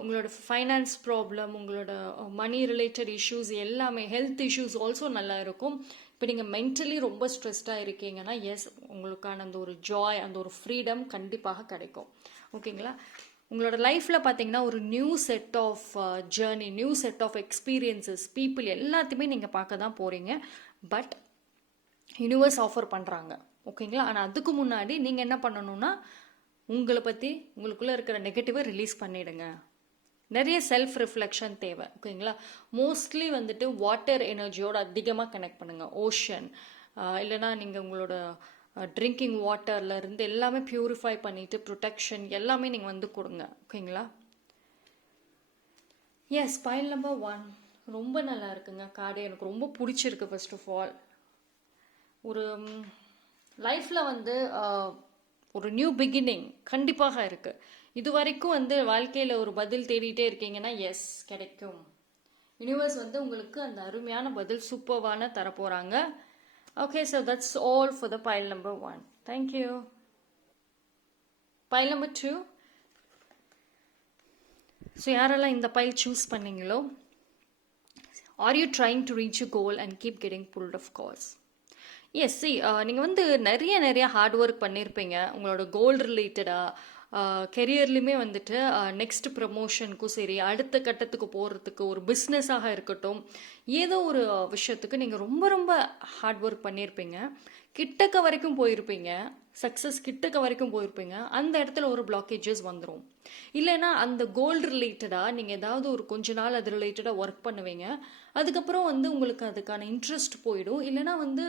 உங்களோட ஃபைனான்ஸ் ப்ராப்ளம், உங்களோட மணி ரிலேட்டட் இஷ்யூஸ் எல்லாமே, ஹெல்த் இஷ்யூஸ் ஆல்சோ நல்லா இருக்கும். இப்போ நீங்கள் மென்டலி ரொம்ப ஸ்ட்ரெஸ்டாக இருக்கீங்கன்னா எஸ், உங்களுக்கான அந்த ஒரு ஜாய், அந்த ஒரு ஃப்ரீடம் கண்டிப்பாக கிடைக்கும். ஓகேங்களா? உங்களோட லைஃப்பில் பார்த்தீங்கன்னா ஒரு new set of journey, new set of experiences, people எல்லாத்தையுமே நீங்கள் பார்க்க தான் போகிறீங்க. பட் யூனிவர்ஸ் ஆஃபர் பண்ணுறாங்க. ஓகேங்களா? ஆனால் அதுக்கு முன்னாடி நீங்கள் என்ன பண்ணணும்னா, உங்களை பற்றி, உங்களுக்குள்ளே இருக்கிற நெகட்டிவை ரிலீஸ் பண்ணிவிடுங்க. நிறைய செல்ஃப் ரிஃப்ளெக்ஷன் தேவை. ஓகேங்களா? மோஸ்ட்லி வந்துட்டு வாட்டர் எனர்ஜியோடு அதிகமாக கனெக்ட் பண்ணுங்கள். ஓஷன் இல்லைனா நீங்கள் உங்களோட ட்ரிங்கிங் வாட்டரில் இருந்து எல்லாமே பியூரிஃபை பண்ணிவிட்டு ப்ரொடெக்ஷன் எல்லாமே நீங்கள் வந்து கொடுங்க. ஓகேங்களா? எஸ், பைல் நம்பர் 1 ரொம்ப நல்லா இருக்குங்க. கார்டு எனக்கு ரொம்ப பிடிச்சிருக்கு. ஃபர்ஸ்ட் ஆஃப் ஆல், ஒரு லைஃப்பில் வந்து ஒரு நியூ பிகினிங் கண்டிப்பாக இருக்குது. இது வரைக்கும் வந்து வாழ்க்கையில் ஒரு பதில் தேடிட்டே இருக்கீங்கன்னா எஸ், கிடைக்கும். யூனிவர்ஸ் வந்து உங்களுக்கு அந்த அருமையான பதில் சூப்பர்வான தரப்போகிறாங்க. Okay, so that's all for the pile number 1. Thank you. Pile number 2. So யாரெல்லாம் இந்த pile choose பண்ணீங்களோ, are you trying to reach a goal and keep getting pulled off course? Yes, see, நீங்கள் வந்து நிறைய ஹார்ட் ஒர்க் பண்ணியிருப்பீங்க உங்களோட கோல் ரிலேட்டடாக. கெரியர்லையுமே வந்துட்டு நெக்ஸ்ட் ப்ரமோஷனுக்கும் சரி, அடுத்த கட்டத்துக்கு போகிறதுக்கு, ஒரு பிஸ்னஸாக இருக்கட்டும், ஏதோ ஒரு விஷயத்துக்கு நீங்கள் ரொம்ப ஹார்ட் ஒர்க் பண்ணியிருப்பீங்க. கிட்டக்க வரைக்கும் போயிருப்பீங்க, சக்ஸஸ் கிட்டக்க வரைக்கும் போயிருப்பீங்க. அந்த இடத்துல ஒரு பிளாக்கேஜஸ் வந்துடும். இல்லைன்னா அந்த கோல் ரிலேட்டடாக நீங்கள் ஏதாவது ஒரு கொஞ்ச நாள் அது ரிலேட்டடாக ஒர்க் பண்ணுவீங்க. அதுக்கப்புறம் வந்து உங்களுக்கு அதுக்கான இன்ட்ரெஸ்ட் போயிடும். இல்லைன்னா வந்து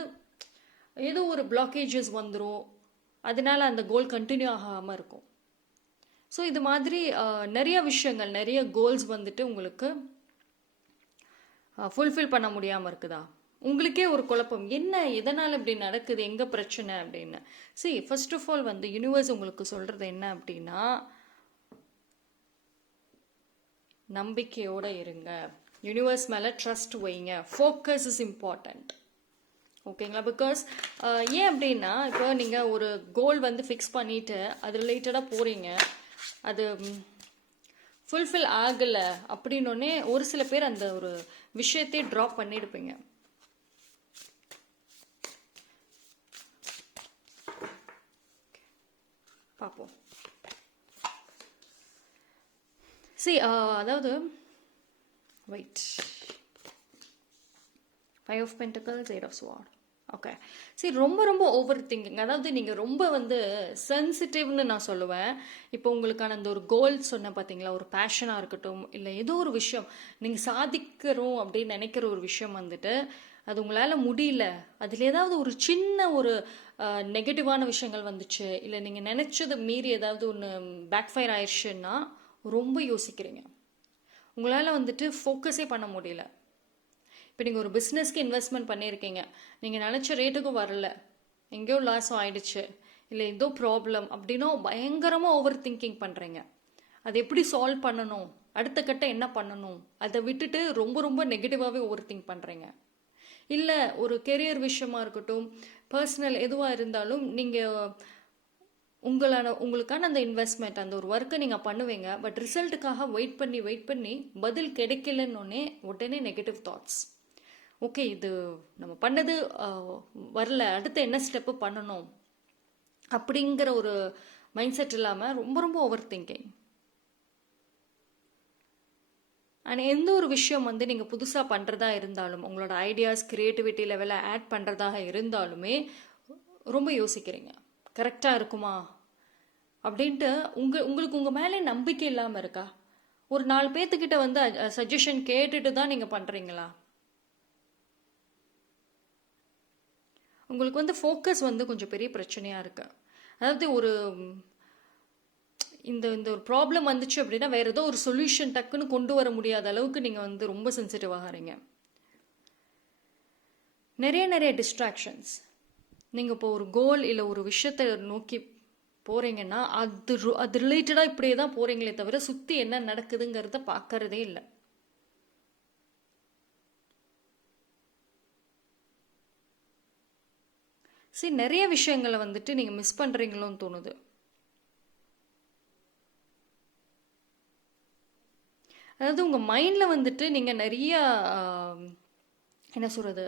ஏதோ ஒரு பிளாக்கேஜஸ் வந்துடும். அதனால அந்த கோல் கண்டினியூ ஆகாமல் இருக்கும். ஸோ இது மாதிரி நிறைய விஷயங்கள், நிறைய கோல்ஸ் வந்துட்டு உங்களுக்கு ஃபுல்ஃபில் பண்ண முடியாமல் இருக்குதா? உங்களுக்கே ஒரு குழப்பம், என்ன எதனால் இப்படி நடக்குது, எங்கே பிரச்சனை அப்படின்னு. சரி, ஃபர்ஸ்ட் ஆஃப் ஆல் வந்து யூனிவர்ஸ் உங்களுக்கு சொல்கிறது என்ன அப்படின்னா, நம்பிக்கையோடு இருங்க. யூனிவர்ஸ் மேலே ட்ரஸ்ட் வைங்க. Focus is important. ஓகேங்களா? பிகாஸ் ஏன் அப்படின்னா, இப்போ நீங்கள் ஒரு கோல் வந்து ஃபிக்ஸ் பண்ணிவிட்டு அது ரிலேட்டடாக போகிறீங்க. அது ஃபுல்ஃபில் ஆகலை அப்படின்னோடனே ஒரு சில பேர் அந்த ஒரு விஷயத்தையே ட்ராப் பண்ணியிருப்பீங்க. பார்ப்போம். அதாவது wait, 5 of Pentacles, 8 of Swords. Okay, ரொம்ப ரொம்ப ஓவர் திங்கிங். அதாவது நீங்கள் ரொம்ப வந்து சென்சிட்டிவ்னு நான் சொல்லுவேன். இப்போ உங்களுக்கான அந்த ஒரு கோல் சொன்ன பார்த்தீங்களா, ஒரு பேஷனாக இருக்கட்டும், இல்லை ஏதோ ஒரு விஷயம் நீங்கள் சாதிக்கிறோம் அப்படின்னு நினைக்கிற ஒரு விஷயம் வந்துட்டு அது உங்களால் முடியல, அதில் ஏதாவது ஒரு சின்ன ஒரு நெகட்டிவான விஷயங்கள் வந்துச்சு, இல்லை நீங்கள் நினச்சது மீறி ஏதாவது ஒன்று பேக்ஃபயர் ஆயிடுச்சுன்னா ரொம்ப யோசிக்கிறீங்க. உங்களால் வந்துட்டு ஃபோக்கஸே பண்ண முடியல. இப்போ நீங்கள் ஒரு பிஸ்னஸ்க்கு இன்வெஸ்ட்மெண்ட் பண்ணியிருக்கீங்க, நீங்கள் நினச்ச ரேட்டுக்கும் வரல, எங்கேயோ லாஸும் ஆயிடுச்சு, இல்லை ஏதோ ப்ராப்ளம் அப்படின்னா பயங்கரமாக ஓவர் திங்கிங் பண்ணுறீங்க. அதை எப்படி சால்வ் பண்ணணும், அடுத்த கட்டம் என்ன பண்ணணும், அதை விட்டுட்டு ரொம்ப ரொம்ப நெகட்டிவாகவே ஓவர் திங்க் பண்ணுறீங்க. இல்லை ஒரு கெரியர் விஷயமா இருக்கட்டும், பர்சனல் எதுவாக இருந்தாலும் நீங்கள் உங்களுக்கான அந்த இன்வெஸ்ட்மெண்ட், அந்த ஒரு ஒர்க்கை நீங்கள் பண்ணுவீங்க. பட் ரிசல்ட்டுக்காக வெயிட் பண்ணி பதில் கிடைக்கலன்னொன்னே உடனே நெகட்டிவ் தாட்ஸ். ஓகே, இது நம்ம பண்ணது வரல, அடுத்து என்ன ஸ்டெப்பு பண்ணணும் அப்படிங்கிற ஒரு மைண்ட் செட் இல்லாமல் ரொம்ப ரொம்ப ஓவர் திங்கிங். அண்ட் எந்த ஒரு விஷயம் வந்து நீங்கள் புதுசாக பண்ணுறதா இருந்தாலும், உங்களோட ஐடியாஸ் க்ரியேட்டிவிட்டி லெவலில் ஆட் பண்ணுறதாக இருந்தாலுமே ரொம்ப யோசிக்கிறீங்க, கரெக்டாக இருக்குமா அப்படின்ட்டு. உங்களுக்கு உங்கள் மேலே நம்பிக்கை இல்லாமல் இருக்கா? ஒரு 4 பேர்த்துக்கிட்ட வந்து சஜஷன் கேட்டுட்டு தான் நீங்கள் பண்ணுறீங்களா? உங்களுக்கு வந்து ஃபோக்கஸ் வந்து கொஞ்சம் பெரிய பிரச்சனையாக இருக்கு. அதாவது இந்த ஒரு ப்ராப்ளம் வந்துச்சு அப்படின்னா வேற ஏதோ ஒரு சொல்யூஷன் டக்குன்னு கொண்டு வர முடியாத அளவுக்கு நீங்கள் வந்து ரொம்ப சென்சிட்டிவ் ஆகிறீங்க. நிறைய டிஸ்ட்ராக்ஷன்ஸ். நீங்கள் இப்போ ஒரு கோல் இல்லை ஒரு விஷயத்தை நோக்கி போகிறீங்கன்னா அது ரிலேட்டடாக இப்படியே தான் போகிறீங்களே தவிர சுற்றி என்ன நடக்குதுங்கிறத பார்க்கறதே இல்லை. நிறைய விஷயங்களை வந்துட்டு நீங்கள் மிஸ் பண்ணுறீங்களோன்னு தோணுது. அதாவது உங்கள் மைண்டில் வந்துட்டு நீங்கள் நிறைய என்ன சொல்கிறது,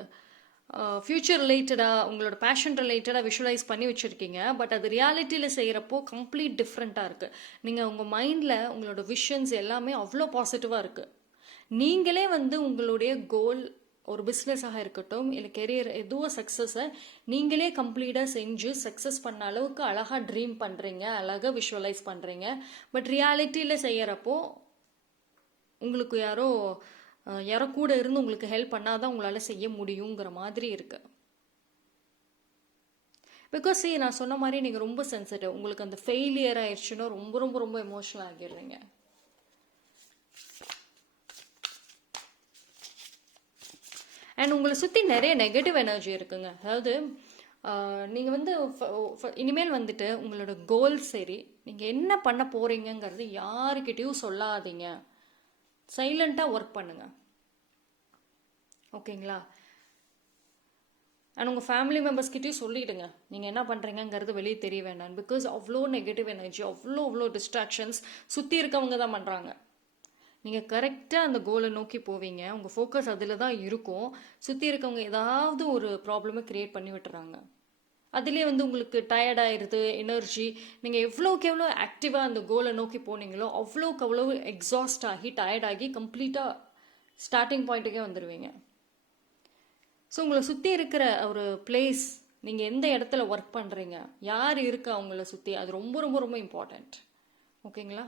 ஃப்யூச்சர் ரிலேட்டடாக, உங்களோட பேஷன் ரிலேட்டடாக விஷுவலைஸ் பண்ணி வச்சுருக்கீங்க. பட் அது ரியாலிட்டியில் செய்கிறப்போ கம்ப்ளீட் டிஃப்ரெண்ட்டாக இருக்குது. நீங்கள் உங்கள் மைண்டில் உங்களோட விஷன்ஸ் எல்லாமே அவ்வளோ பாசிட்டிவாக இருக்குது. நீங்களே வந்து உங்களுடைய கோல், ஒரு பிஸ்னஸாக இருக்கட்டும் இல்லை கெரியர் எதுவும் சக்ஸஸை நீங்களே கம்ப்ளீட்டாக செஞ்சு சக்ஸஸ் பண்ண அளவுக்கு அழகாக ட்ரீம் பண்ணுறீங்க, அழகாக விஷுவலைஸ் பண்ணுறீங்க. பட் ரியாலிட்டியில் செய்கிறப்போ உங்களுக்கு யாரோ கூட இருந்து உங்களுக்கு ஹெல்ப் பண்ணாதான் உங்களால் செய்ய முடியுங்கிற மாதிரி இருக்கு. பிகாஸ் நான் சொன்ன மாதிரி நீங்கள் ரொம்ப சென்சிட்டிவ். உங்களுக்கு அந்த ஃபெயிலியர் ஆயிடுச்சுன்னா ரொம்ப ரொம்ப ரொம்ப எமோஷனல் ஆகிடுறீங்க. அண்ட் உங்களை சுற்றி நிறைய நெகட்டிவ் எனர்ஜி இருக்குங்க. அதாவது நீங்கள் வந்து இனிமேல் வந்துட்டு உங்களோட கோல் சரி, நீங்கள் என்ன பண்ண போகிறீங்கிறது யாருக்கிட்டையும் சொல்லாதீங்க. சைலண்ட்டாக ஒர்க் பண்ணுங்க, ஓகேங்களா? அண்ட் உங்கள் ஃபேமிலி மெம்பர்ஸ்கிட்டையும் சொல்லிவிடுங்க நீங்கள் என்ன பண்ணுறீங்கிறது வெளியே தெரிய வேண்டாம். பிகாஸ் அவ்வளோ நெகட்டிவ் எனர்ஜி, அவ்வளோ டிஸ்ட்ராக்ஷன்ஸ் சுற்றி இருக்கவங்க தான் பண்ணுறாங்க. நீங்கள் கரெக்டாக அந்த கோலை நோக்கி போவீங்க, உங்கள் ஃபோக்கஸ் அதில் தான் இருக்கும். சுற்றி இருக்கவங்க ஏதாவது ஒரு ப்ராப்ளமை க்ரியேட் பண்ணி விட்டுறாங்க. அதுலேயே வந்து உங்களுக்கு டயர்டாயிருது எனர்ஜி. நீங்கள் எவ்வளோக்கு எவ்வளோ ஆக்டிவாக அந்த கோலை நோக்கி போனீங்களோ அவ்வளோக்கு அவ்வளோ எக்ஸாஸ்ட் ஆகி டயர்டாகி கம்ப்ளீட்டாக ஸ்டார்டிங் பாயிண்ட்டுக்கே வந்துடுவீங்க. ஸோ உங்களை சுற்றி இருக்கிற ஒரு பிளேஸ், நீங்கள் எந்த இடத்துல ஒர்க் பண்ணுறீங்க, யார் இருக்கா அவங்கள சுற்றி, அது ரொம்ப ரொம்ப ரொம்ப இம்பார்ட்டண்ட், ஓகேங்களா?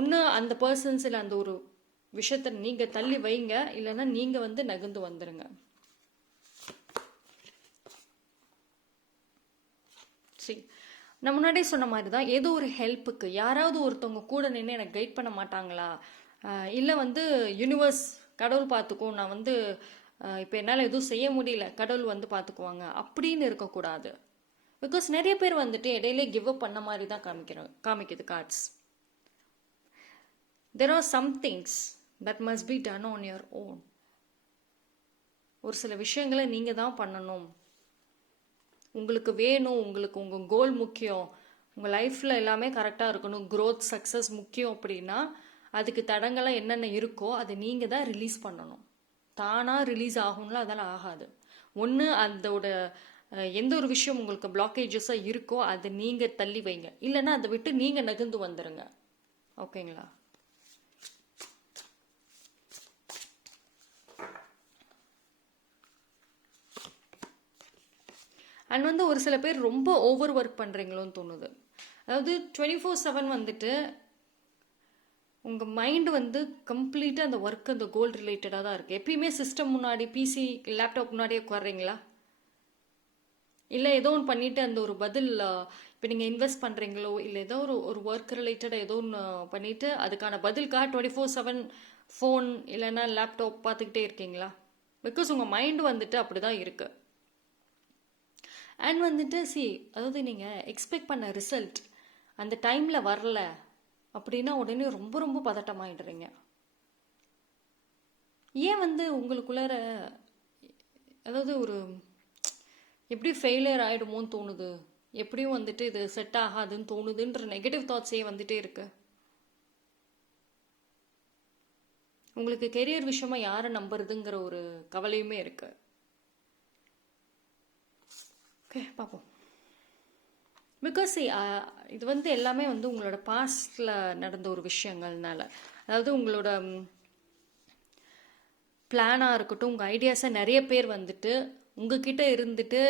ஒன்று அந்த பர்சன்ஸில் அந்த ஒரு விஷயத்தை நீங்கள் தள்ளி வைங்க, இல்லைன்னா நீங்கள் வந்து நகர்ந்து வந்துடுங்க. சரி, நான் முன்னாடியே சொன்ன மாதிரி தான், ஏதோ ஒரு ஹெல்ப்புக்கு யாராவது ஒருத்தவங்க கூட நின்று எனக்கு கைட் பண்ண மாட்டாங்களா, இல்லை வந்து யூனிவர்ஸ் கடவுள் பார்த்துக்கும், நான் வந்து இப்போ என்னால் எதுவும் செய்ய முடியல, கடவுள் வந்து பார்த்துக்குவாங்க அப்படின்னு இருக்கக்கூடாது. பிகாஸ் நிறைய பேர் வந்துட்டு இடையிலே கிவ் அப் பண்ண மாதிரி தான் காமிக்குது cards. There are some things that must be done on your own. ஒரு சில விஷயங்களை நீங்கள் தான் பண்ணணும். உங்களுக்கு வேணும், உங்களுக்கு உங்கள் கோல் முக்கியம், உங்கள் லைஃப்பில் எல்லாமே கரெக்டாக இருக்கணும், க்ரோத் சக்ஸஸ் முக்கியம் அப்படின்னா அதுக்கு தடங்களாக என்னென்ன இருக்கோ அதை நீங்கள் தான் ரிலீஸ் பண்ணணும். தானாக ரிலீஸ் ஆகும்ல, அதெல்லாம் ஆகாது. ஒன்று அதோட எந்த ஒரு விஷயம் உங்களுக்கு பிளாக்கேஜஸாக இருக்கோ அதை நீங்கள் தள்ளி வைங்க, இல்லைன்னா அதை விட்டு நீங்கள் நகர்ந்து வந்துடுங்க. ஓகேங்களா? அண்ட் ஒரு சில பேர் ரொம்ப ஓவர் ஒர்க் பண்ணுறீங்களோன்னு தோணுது. அதாவது 24/7 வந்துட்டு உங்கள் மைண்டு கம்ப்ளீட்டாக அந்த ஒர்க், அந்த கோல் ரிலேட்டடாக தான் இருக்குது. எப்பயுமே சிஸ்டம் முன்னாடி, பிசி லேப்டாப் முன்னாடியே உட்காடுறீங்களா? இல்லை ஏதோ ஒன்று பண்ணிவிட்டு அந்த ஒரு பதில், இப்போ நீங்கள் இன்வெஸ்ட் பண்ணுறீங்களோ இல்லை ஏதோ ஒரு ஒர்க் ரிலேட்டடாக ஏதோ ஒன்று பண்ணிவிட்டு அதுக்கான பதிலுக்காக 24/7 ஃபோன் இல்லைன்னா லேப்டாப் பார்த்துக்கிட்டே இருக்கீங்களா? பிகாஸ் உங்கள் மைண்டு அப்படி தான் இருக்குது. அண்ட் அதாவது நீங்கள் எக்ஸ்பெக்ட் பண்ண ரிசல்ட் அந்த டைமில் வரல அப்படின்னா உடனே ரொம்ப ரொம்ப பதட்டமாயிடுறீங்க. ஏன் உங்களுக்குள்ளார அதாவது ஒரு எப்படி ஃபெயிலியர் ஆகிடுமோன்னு தோணுது, எப்படியும் இது செட் ஆகாதுன்னு தோணுதுன்ற நெகட்டிவ் தாட்ஸே இருக்கு. உங்களுக்கு கெரியர் விஷயமா யாரை நம்புறதுங்கிற ஒரு கவலையுமே இருக்கு. ஓகே, பார்ப்போம். பிகாஸ் இது எல்லாமே உங்களோட பாஸ்டில் நடந்த ஒரு விஷயங்கள்னால, அதாவது உங்களோட பிளானாக இருக்கட்டும், உங்கள் ஐடியாஸை நிறைய பேர் உங்ககிட்ட இருந்துட்டு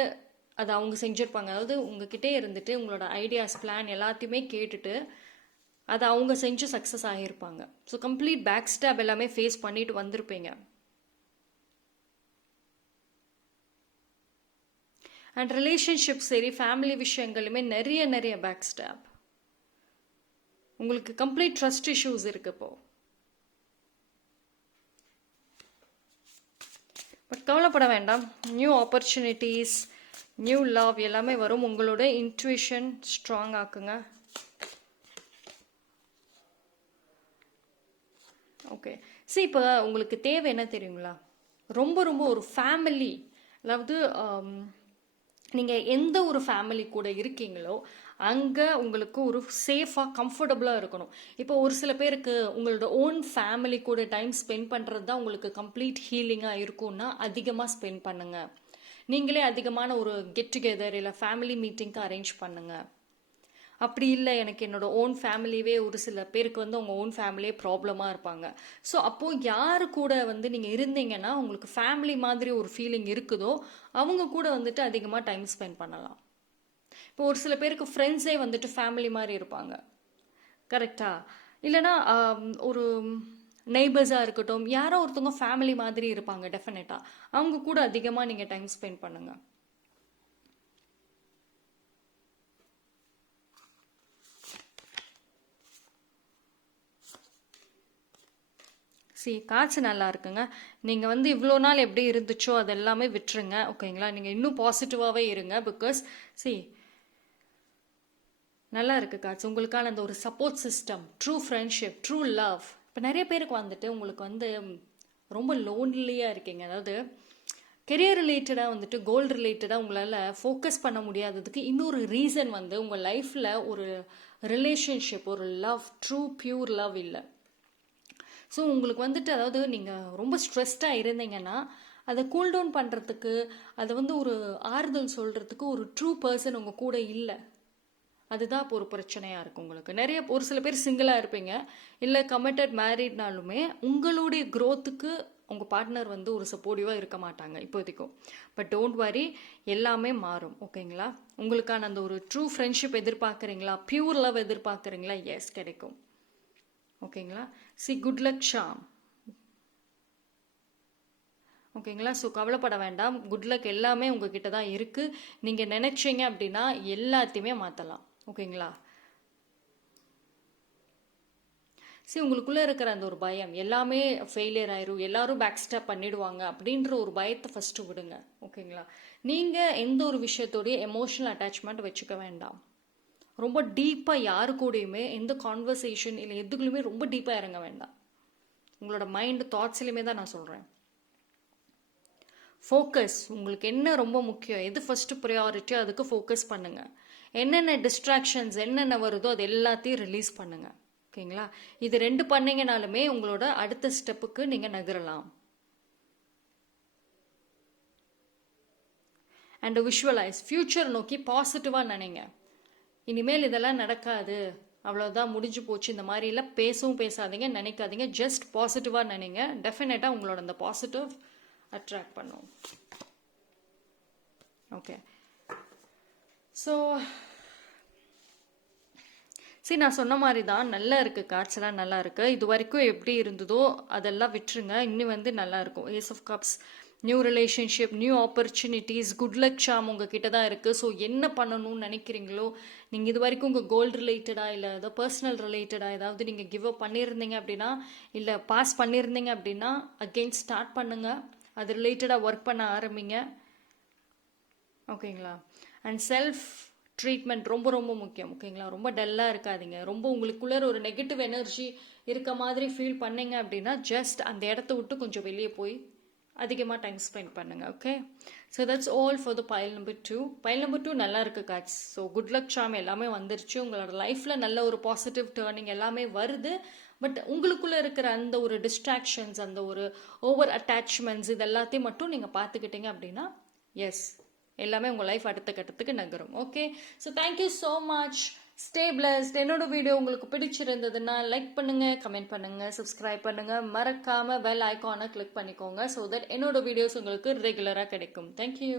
அதை அவங்க செஞ்சுருப்பாங்க. அதாவது உங்ககிட்டே இருந்துட்டு உங்களோட ஐடியாஸ், பிளான் எல்லாத்தையுமே கேட்டுட்டு அதை அவங்க செஞ்சு சக்ஸஸ் ஆகியிருப்பாங்க. ஸோ கம்ப்ளீட் பேக் ஸ்டாப் எல்லாமே ஃபேஸ் பண்ணிட்டு வந்திருப்பீங்க. அண்ட் ரிலேஷன்ஷிப் சரி, ஃபேமிலி விஷயங்களுமே நிறைய நிறைய பேக் ஸ்டாப். உங்களுக்கு கம்ப்ளீட் ட்ரஸ்ட் இஷ்யூஸ் இருக்கு இப்போ. பட் கவலைப்பட வேண்டாம், நியூ ஆப்பர்ச்சுனிட்டிஸ், நியூ லவ் எல்லாமே வரும். உங்களோட இன்ட்யூஷன் ஸ்ட்ராங் ஆக்குங்க. ஓகே, சரி, இப்போ உங்களுக்கு தேவை என்ன தெரியுங்களா? ரொம்ப ரொம்ப ஒரு ஃபேமிலி, அதாவது நீங்கள் எந்த ஒரு ஃபேமிலி கூட இருக்கீங்களோ அங்கே உங்களுக்கு ஒரு சேஃபாக கம்ஃபர்டபுளாக இருக்கணும். இப்போ ஒரு சில பேருக்கு உங்களோட ஓன் ஃபேமிலி கூட டைம் ஸ்பெண்ட் பண்ணுறது தான் உங்களுக்கு கம்ப்ளீட் ஹீலிங்காக இருக்கும்னா அதிகமாக ஸ்பெண்ட் பண்ணுங்கள். நீங்களே அதிகமான ஒரு கெட் டுகெதர் இல்லை ஃபேமிலி மீட்டிங்க்கு அரேஞ்ச் பண்ணுங்கள். அப்படி இல்லை, எனக்கு என்னோட ஓன் ஃபேமிலியே, ஒரு சில பேருக்கு அவங்க ஓன் ஃபேமிலியே ப்ராப்ளமாக இருப்பாங்க. ஸோ அப்போது யார் கூட நீங்கள் இருந்தீங்கன்னா உங்களுக்கு ஃபேமிலி மாதிரி ஒரு ஃபீலிங் இருக்குதோ அவங்க கூட அதிகமாக டைம் ஸ்பெண்ட் பண்ணலாம். இப்போ ஒரு சில பேருக்கு ஃப்ரெண்ட்ஸே ஃபேமிலி மாதிரி இருப்பாங்க, கரெக்டா? இல்லைனா ஒரு நெய்பர்ஸாக இருக்கட்டும், யாரோ ஒருத்தவங்க ஃபேமிலி மாதிரி இருப்பாங்க, டெஃபினட்டாக அவங்க கூட அதிகமாக நீங்கள் டைம் ஸ்பெண்ட் பண்ணுங்கள். காட்சி நல்லா இருக்குங்க. நீங்கள் இவ்வளோ நாள் எப்படி இருந்துச்சோ அது எல்லாமே விட்டுருங்க, ஓகேங்களா? நீங்கள் இன்னும் பாசிட்டிவாகவே இருங்க. பிகாஸ் நல்லா இருக்குது காட்சி. உங்களுக்கான அந்த ஒரு support system, true friendship, true love. இப்போ நிறைய பேருக்கு உங்களுக்கு ரொம்ப லோன்லியாக இருக்கீங்க. அதாவது கெரியர் ரிலேட்டடாக கோல் ரிலேட்டடாக உங்களால் ஃபோக்கஸ் பண்ண முடியாததுக்கு இன்னொரு ரீசன் உங்கள் லைஃப்பில் ஒரு ரிலேஷன்ஷிப், ஒரு லவ், ட்ரூ பியூர் லவ் இல்லை. ஸோ உங்களுக்கு அதாவது நீங்கள் ரொம்ப ஸ்ட்ரெஸ்டாக இருந்தீங்கன்னா அதை கூல் டவுன் பண்ணுறதுக்கு, அதை ஒரு ஆறுதல் சொல்கிறதுக்கு ஒரு ட்ரூ பர்சன் உங்கள் கூட இல்லை. அதுதான் இப்போ ஒரு பிரச்சனையாக இருக்குது உங்களுக்கு. நிறைய ஒரு சில பேர் சிங்கிளாக இருப்பீங்க, இல்லை கமிட்டட் மேரிட்னாலுமே உங்களுடைய க்ரோத்துக்கு உங்கள் பார்ட்னர் ஒரு சப்போர்ட்டிவாக இருக்க மாட்டாங்க இப்போதைக்கும். பட் டோன்ட் வரி, எல்லாமே மாறும், ஓகேங்களா? உங்களுக்கான அந்த ஒரு ட்ரூ ஃப்ரெண்ட்ஷிப் எதிர்பார்க்குறீங்களா, பியூர் லவ் எதிர்பார்க்குறீங்களா? எஸ், கிடைக்கும், ஓகேங்களா? குட் லக் ஷாம், ஓகேங்களா? ஸோ கவலைப்பட வேண்டாம், குட் லக் எல்லாமே உங்ககிட்ட தான் இருக்குது. நீங்கள் நினைச்சீங்க அப்படின்னா எல்லாத்தையுமே மாற்றலாம், ஓகேங்களா? உங்களுக்குள்ளே இருக்கிற அந்த ஒரு பயம், எல்லாமே ஃபெயிலியர் ஆயிரும், எல்லாரும் பேக் ஸ்டாப் பண்ணிடுவாங்க அப்படின்ற ஒரு பயத்தை ஃபஸ்ட்டு விடுங்க, ஓகேங்களா? நீங்கள் எந்த ஒரு விஷயத்தோடைய எமோஷனல் அட்டாச்மெண்ட் வச்சுக்க வேண்டாம். ரொம்ப டீப்பாக யாரு கூடயுமே எந்த கான்வர்சேஷன் இல்லை எதுக்குள்ளுமே ரொம்ப டீப்பாக இறங்க வேண்டாம். உங்களோட மைண்டு தாட்ஸ்லையுமே தான் நான் சொல்கிறேன். ஃபோக்கஸ், உங்களுக்கு என்ன ரொம்ப முக்கியம், எது ஃபஸ்ட்டு ப்ரையாரிட்டியோ அதுக்கு ஃபோக்கஸ் பண்ணுங்கள். என்னென்ன டிஸ்ட்ராக்ஷன்ஸ் என்னென்ன வருதோ அது எல்லாத்தையும் ரிலீஸ் பண்ணுங்கள். ஓகேங்களா? இது 2 பண்ணிங்கனாலுமே உங்களோட அடுத்த ஸ்டெப்புக்கு நீங்கள் நகரலாம். அண்ட் விஷுவலைஸ், ஃப்யூச்சர் நோக்கி பாசிட்டிவாக நினைங்க. இனிமேல் இதெல்லாம் நடக்காது, அவ்வளோதான், முடிஞ்சு போச்சு, இந்த மாதிரிலாம் பேசவும் பேசாதீங்க, நினைக்காதீங்க. ஜஸ்ட் பாசிட்டிவாக நினைங்க. டெஃபினட்டாக உங்களோட அந்த பாசிட்டிவ் அட்ராக்ட் பண்ணும். ஓகே, ஸோ சரி, நான் சொன்ன மாதிரி தான் நல்லா இருக்குது, கார்ட்ஸ்லாம் நல்லா இருக்குது. இது வரைக்கும் எப்படி இருந்ததோ அதெல்லாம் விட்டுருங்க. இன்னும் வந்து நல்லா இருக்கும். Ace of cups, new relationship, new opportunities, good luck charm உங்ககிட்ட தான் இருக்குது. ஸோ என்ன பண்ணணும்னு நினைக்கிறீங்களோ, நீங்கள் இது வரைக்கும் உங்கள் கோல்டு ரிலேட்டடாக இல்லை ஏதோ பர்சனல் ரிலேட்டடாக ஏதாவது நீங்கள் கிவ் அப் பண்ணியிருந்தீங்க அப்படின்னா, இல்லை பாஸ் பண்ணியிருந்தீங்க அப்படின்னா அகெயின் ஸ்டார்ட் பண்ணுங்கள். அது ரிலேட்டடாக ஒர்க் பண்ண ஆரம்பிங்க. ஓகேங்களா? அண்ட் செல்ஃப் ட்ரீட்மெண்ட் ரொம்ப ரொம்ப முக்கியம். ஓகேங்களா? ரொம்ப டல்லாக இருக்காதீங்க. ரொம்ப உங்களுக்குள்ளே ஒரு நெகட்டிவ் எனர்ஜி இருக்க மாதிரி ஃபீல் பண்ணீங்க அப்படின்னா ஜஸ்ட் அந்த இடத்த விட்டு கொஞ்சம் வெளியே போய் அதிகமாக டைம் ஸ்பெண்ட் பண்ணுங்கள். Okay, so that's all for the file number 2. File number 2 நல்லா இருக்குது கார்ட்ஸ். ஸோ குட் லக் சாம் எல்லாமே வந்துருச்சு. உங்களோட லைஃப்பில் நல்ல ஒரு பாசிட்டிவ் டேர்னிங் எல்லாமே வருது. பட் உங்களுக்குள்ளே இருக்கிற அந்த ஒரு டிஸ்ட்ராக்ஷன்ஸ், அந்த ஒரு ஓவர் அட்டாச்மெண்ட்ஸ், இது எல்லாத்தையும் மட்டும் நீங்கள் பார்த்துக்கிட்டீங்க அப்படின்னா எஸ், எல்லாமே உங்கள் லைஃப் அடுத்த கட்டத்துக்கு நகரும். Okay, so thank you so much. Stay blessed. என்னோட வீடியோ உங்களுக்கு பிடிச்சிருந்ததுன்னா லைக் பண்ணுங்கள், கமெண்ட் பண்ணுங்கள், சப்ஸ்கிரைப் பண்ணுங்கள். மறக்காமல் பெல் ஐக்கானை கிளிக் பண்ணிக்கோங்க ஸோ தட் என்னோட வீடியோஸ் உங்களுக்கு ரெகுலராக கிடைக்கும். தேங்க்யூ.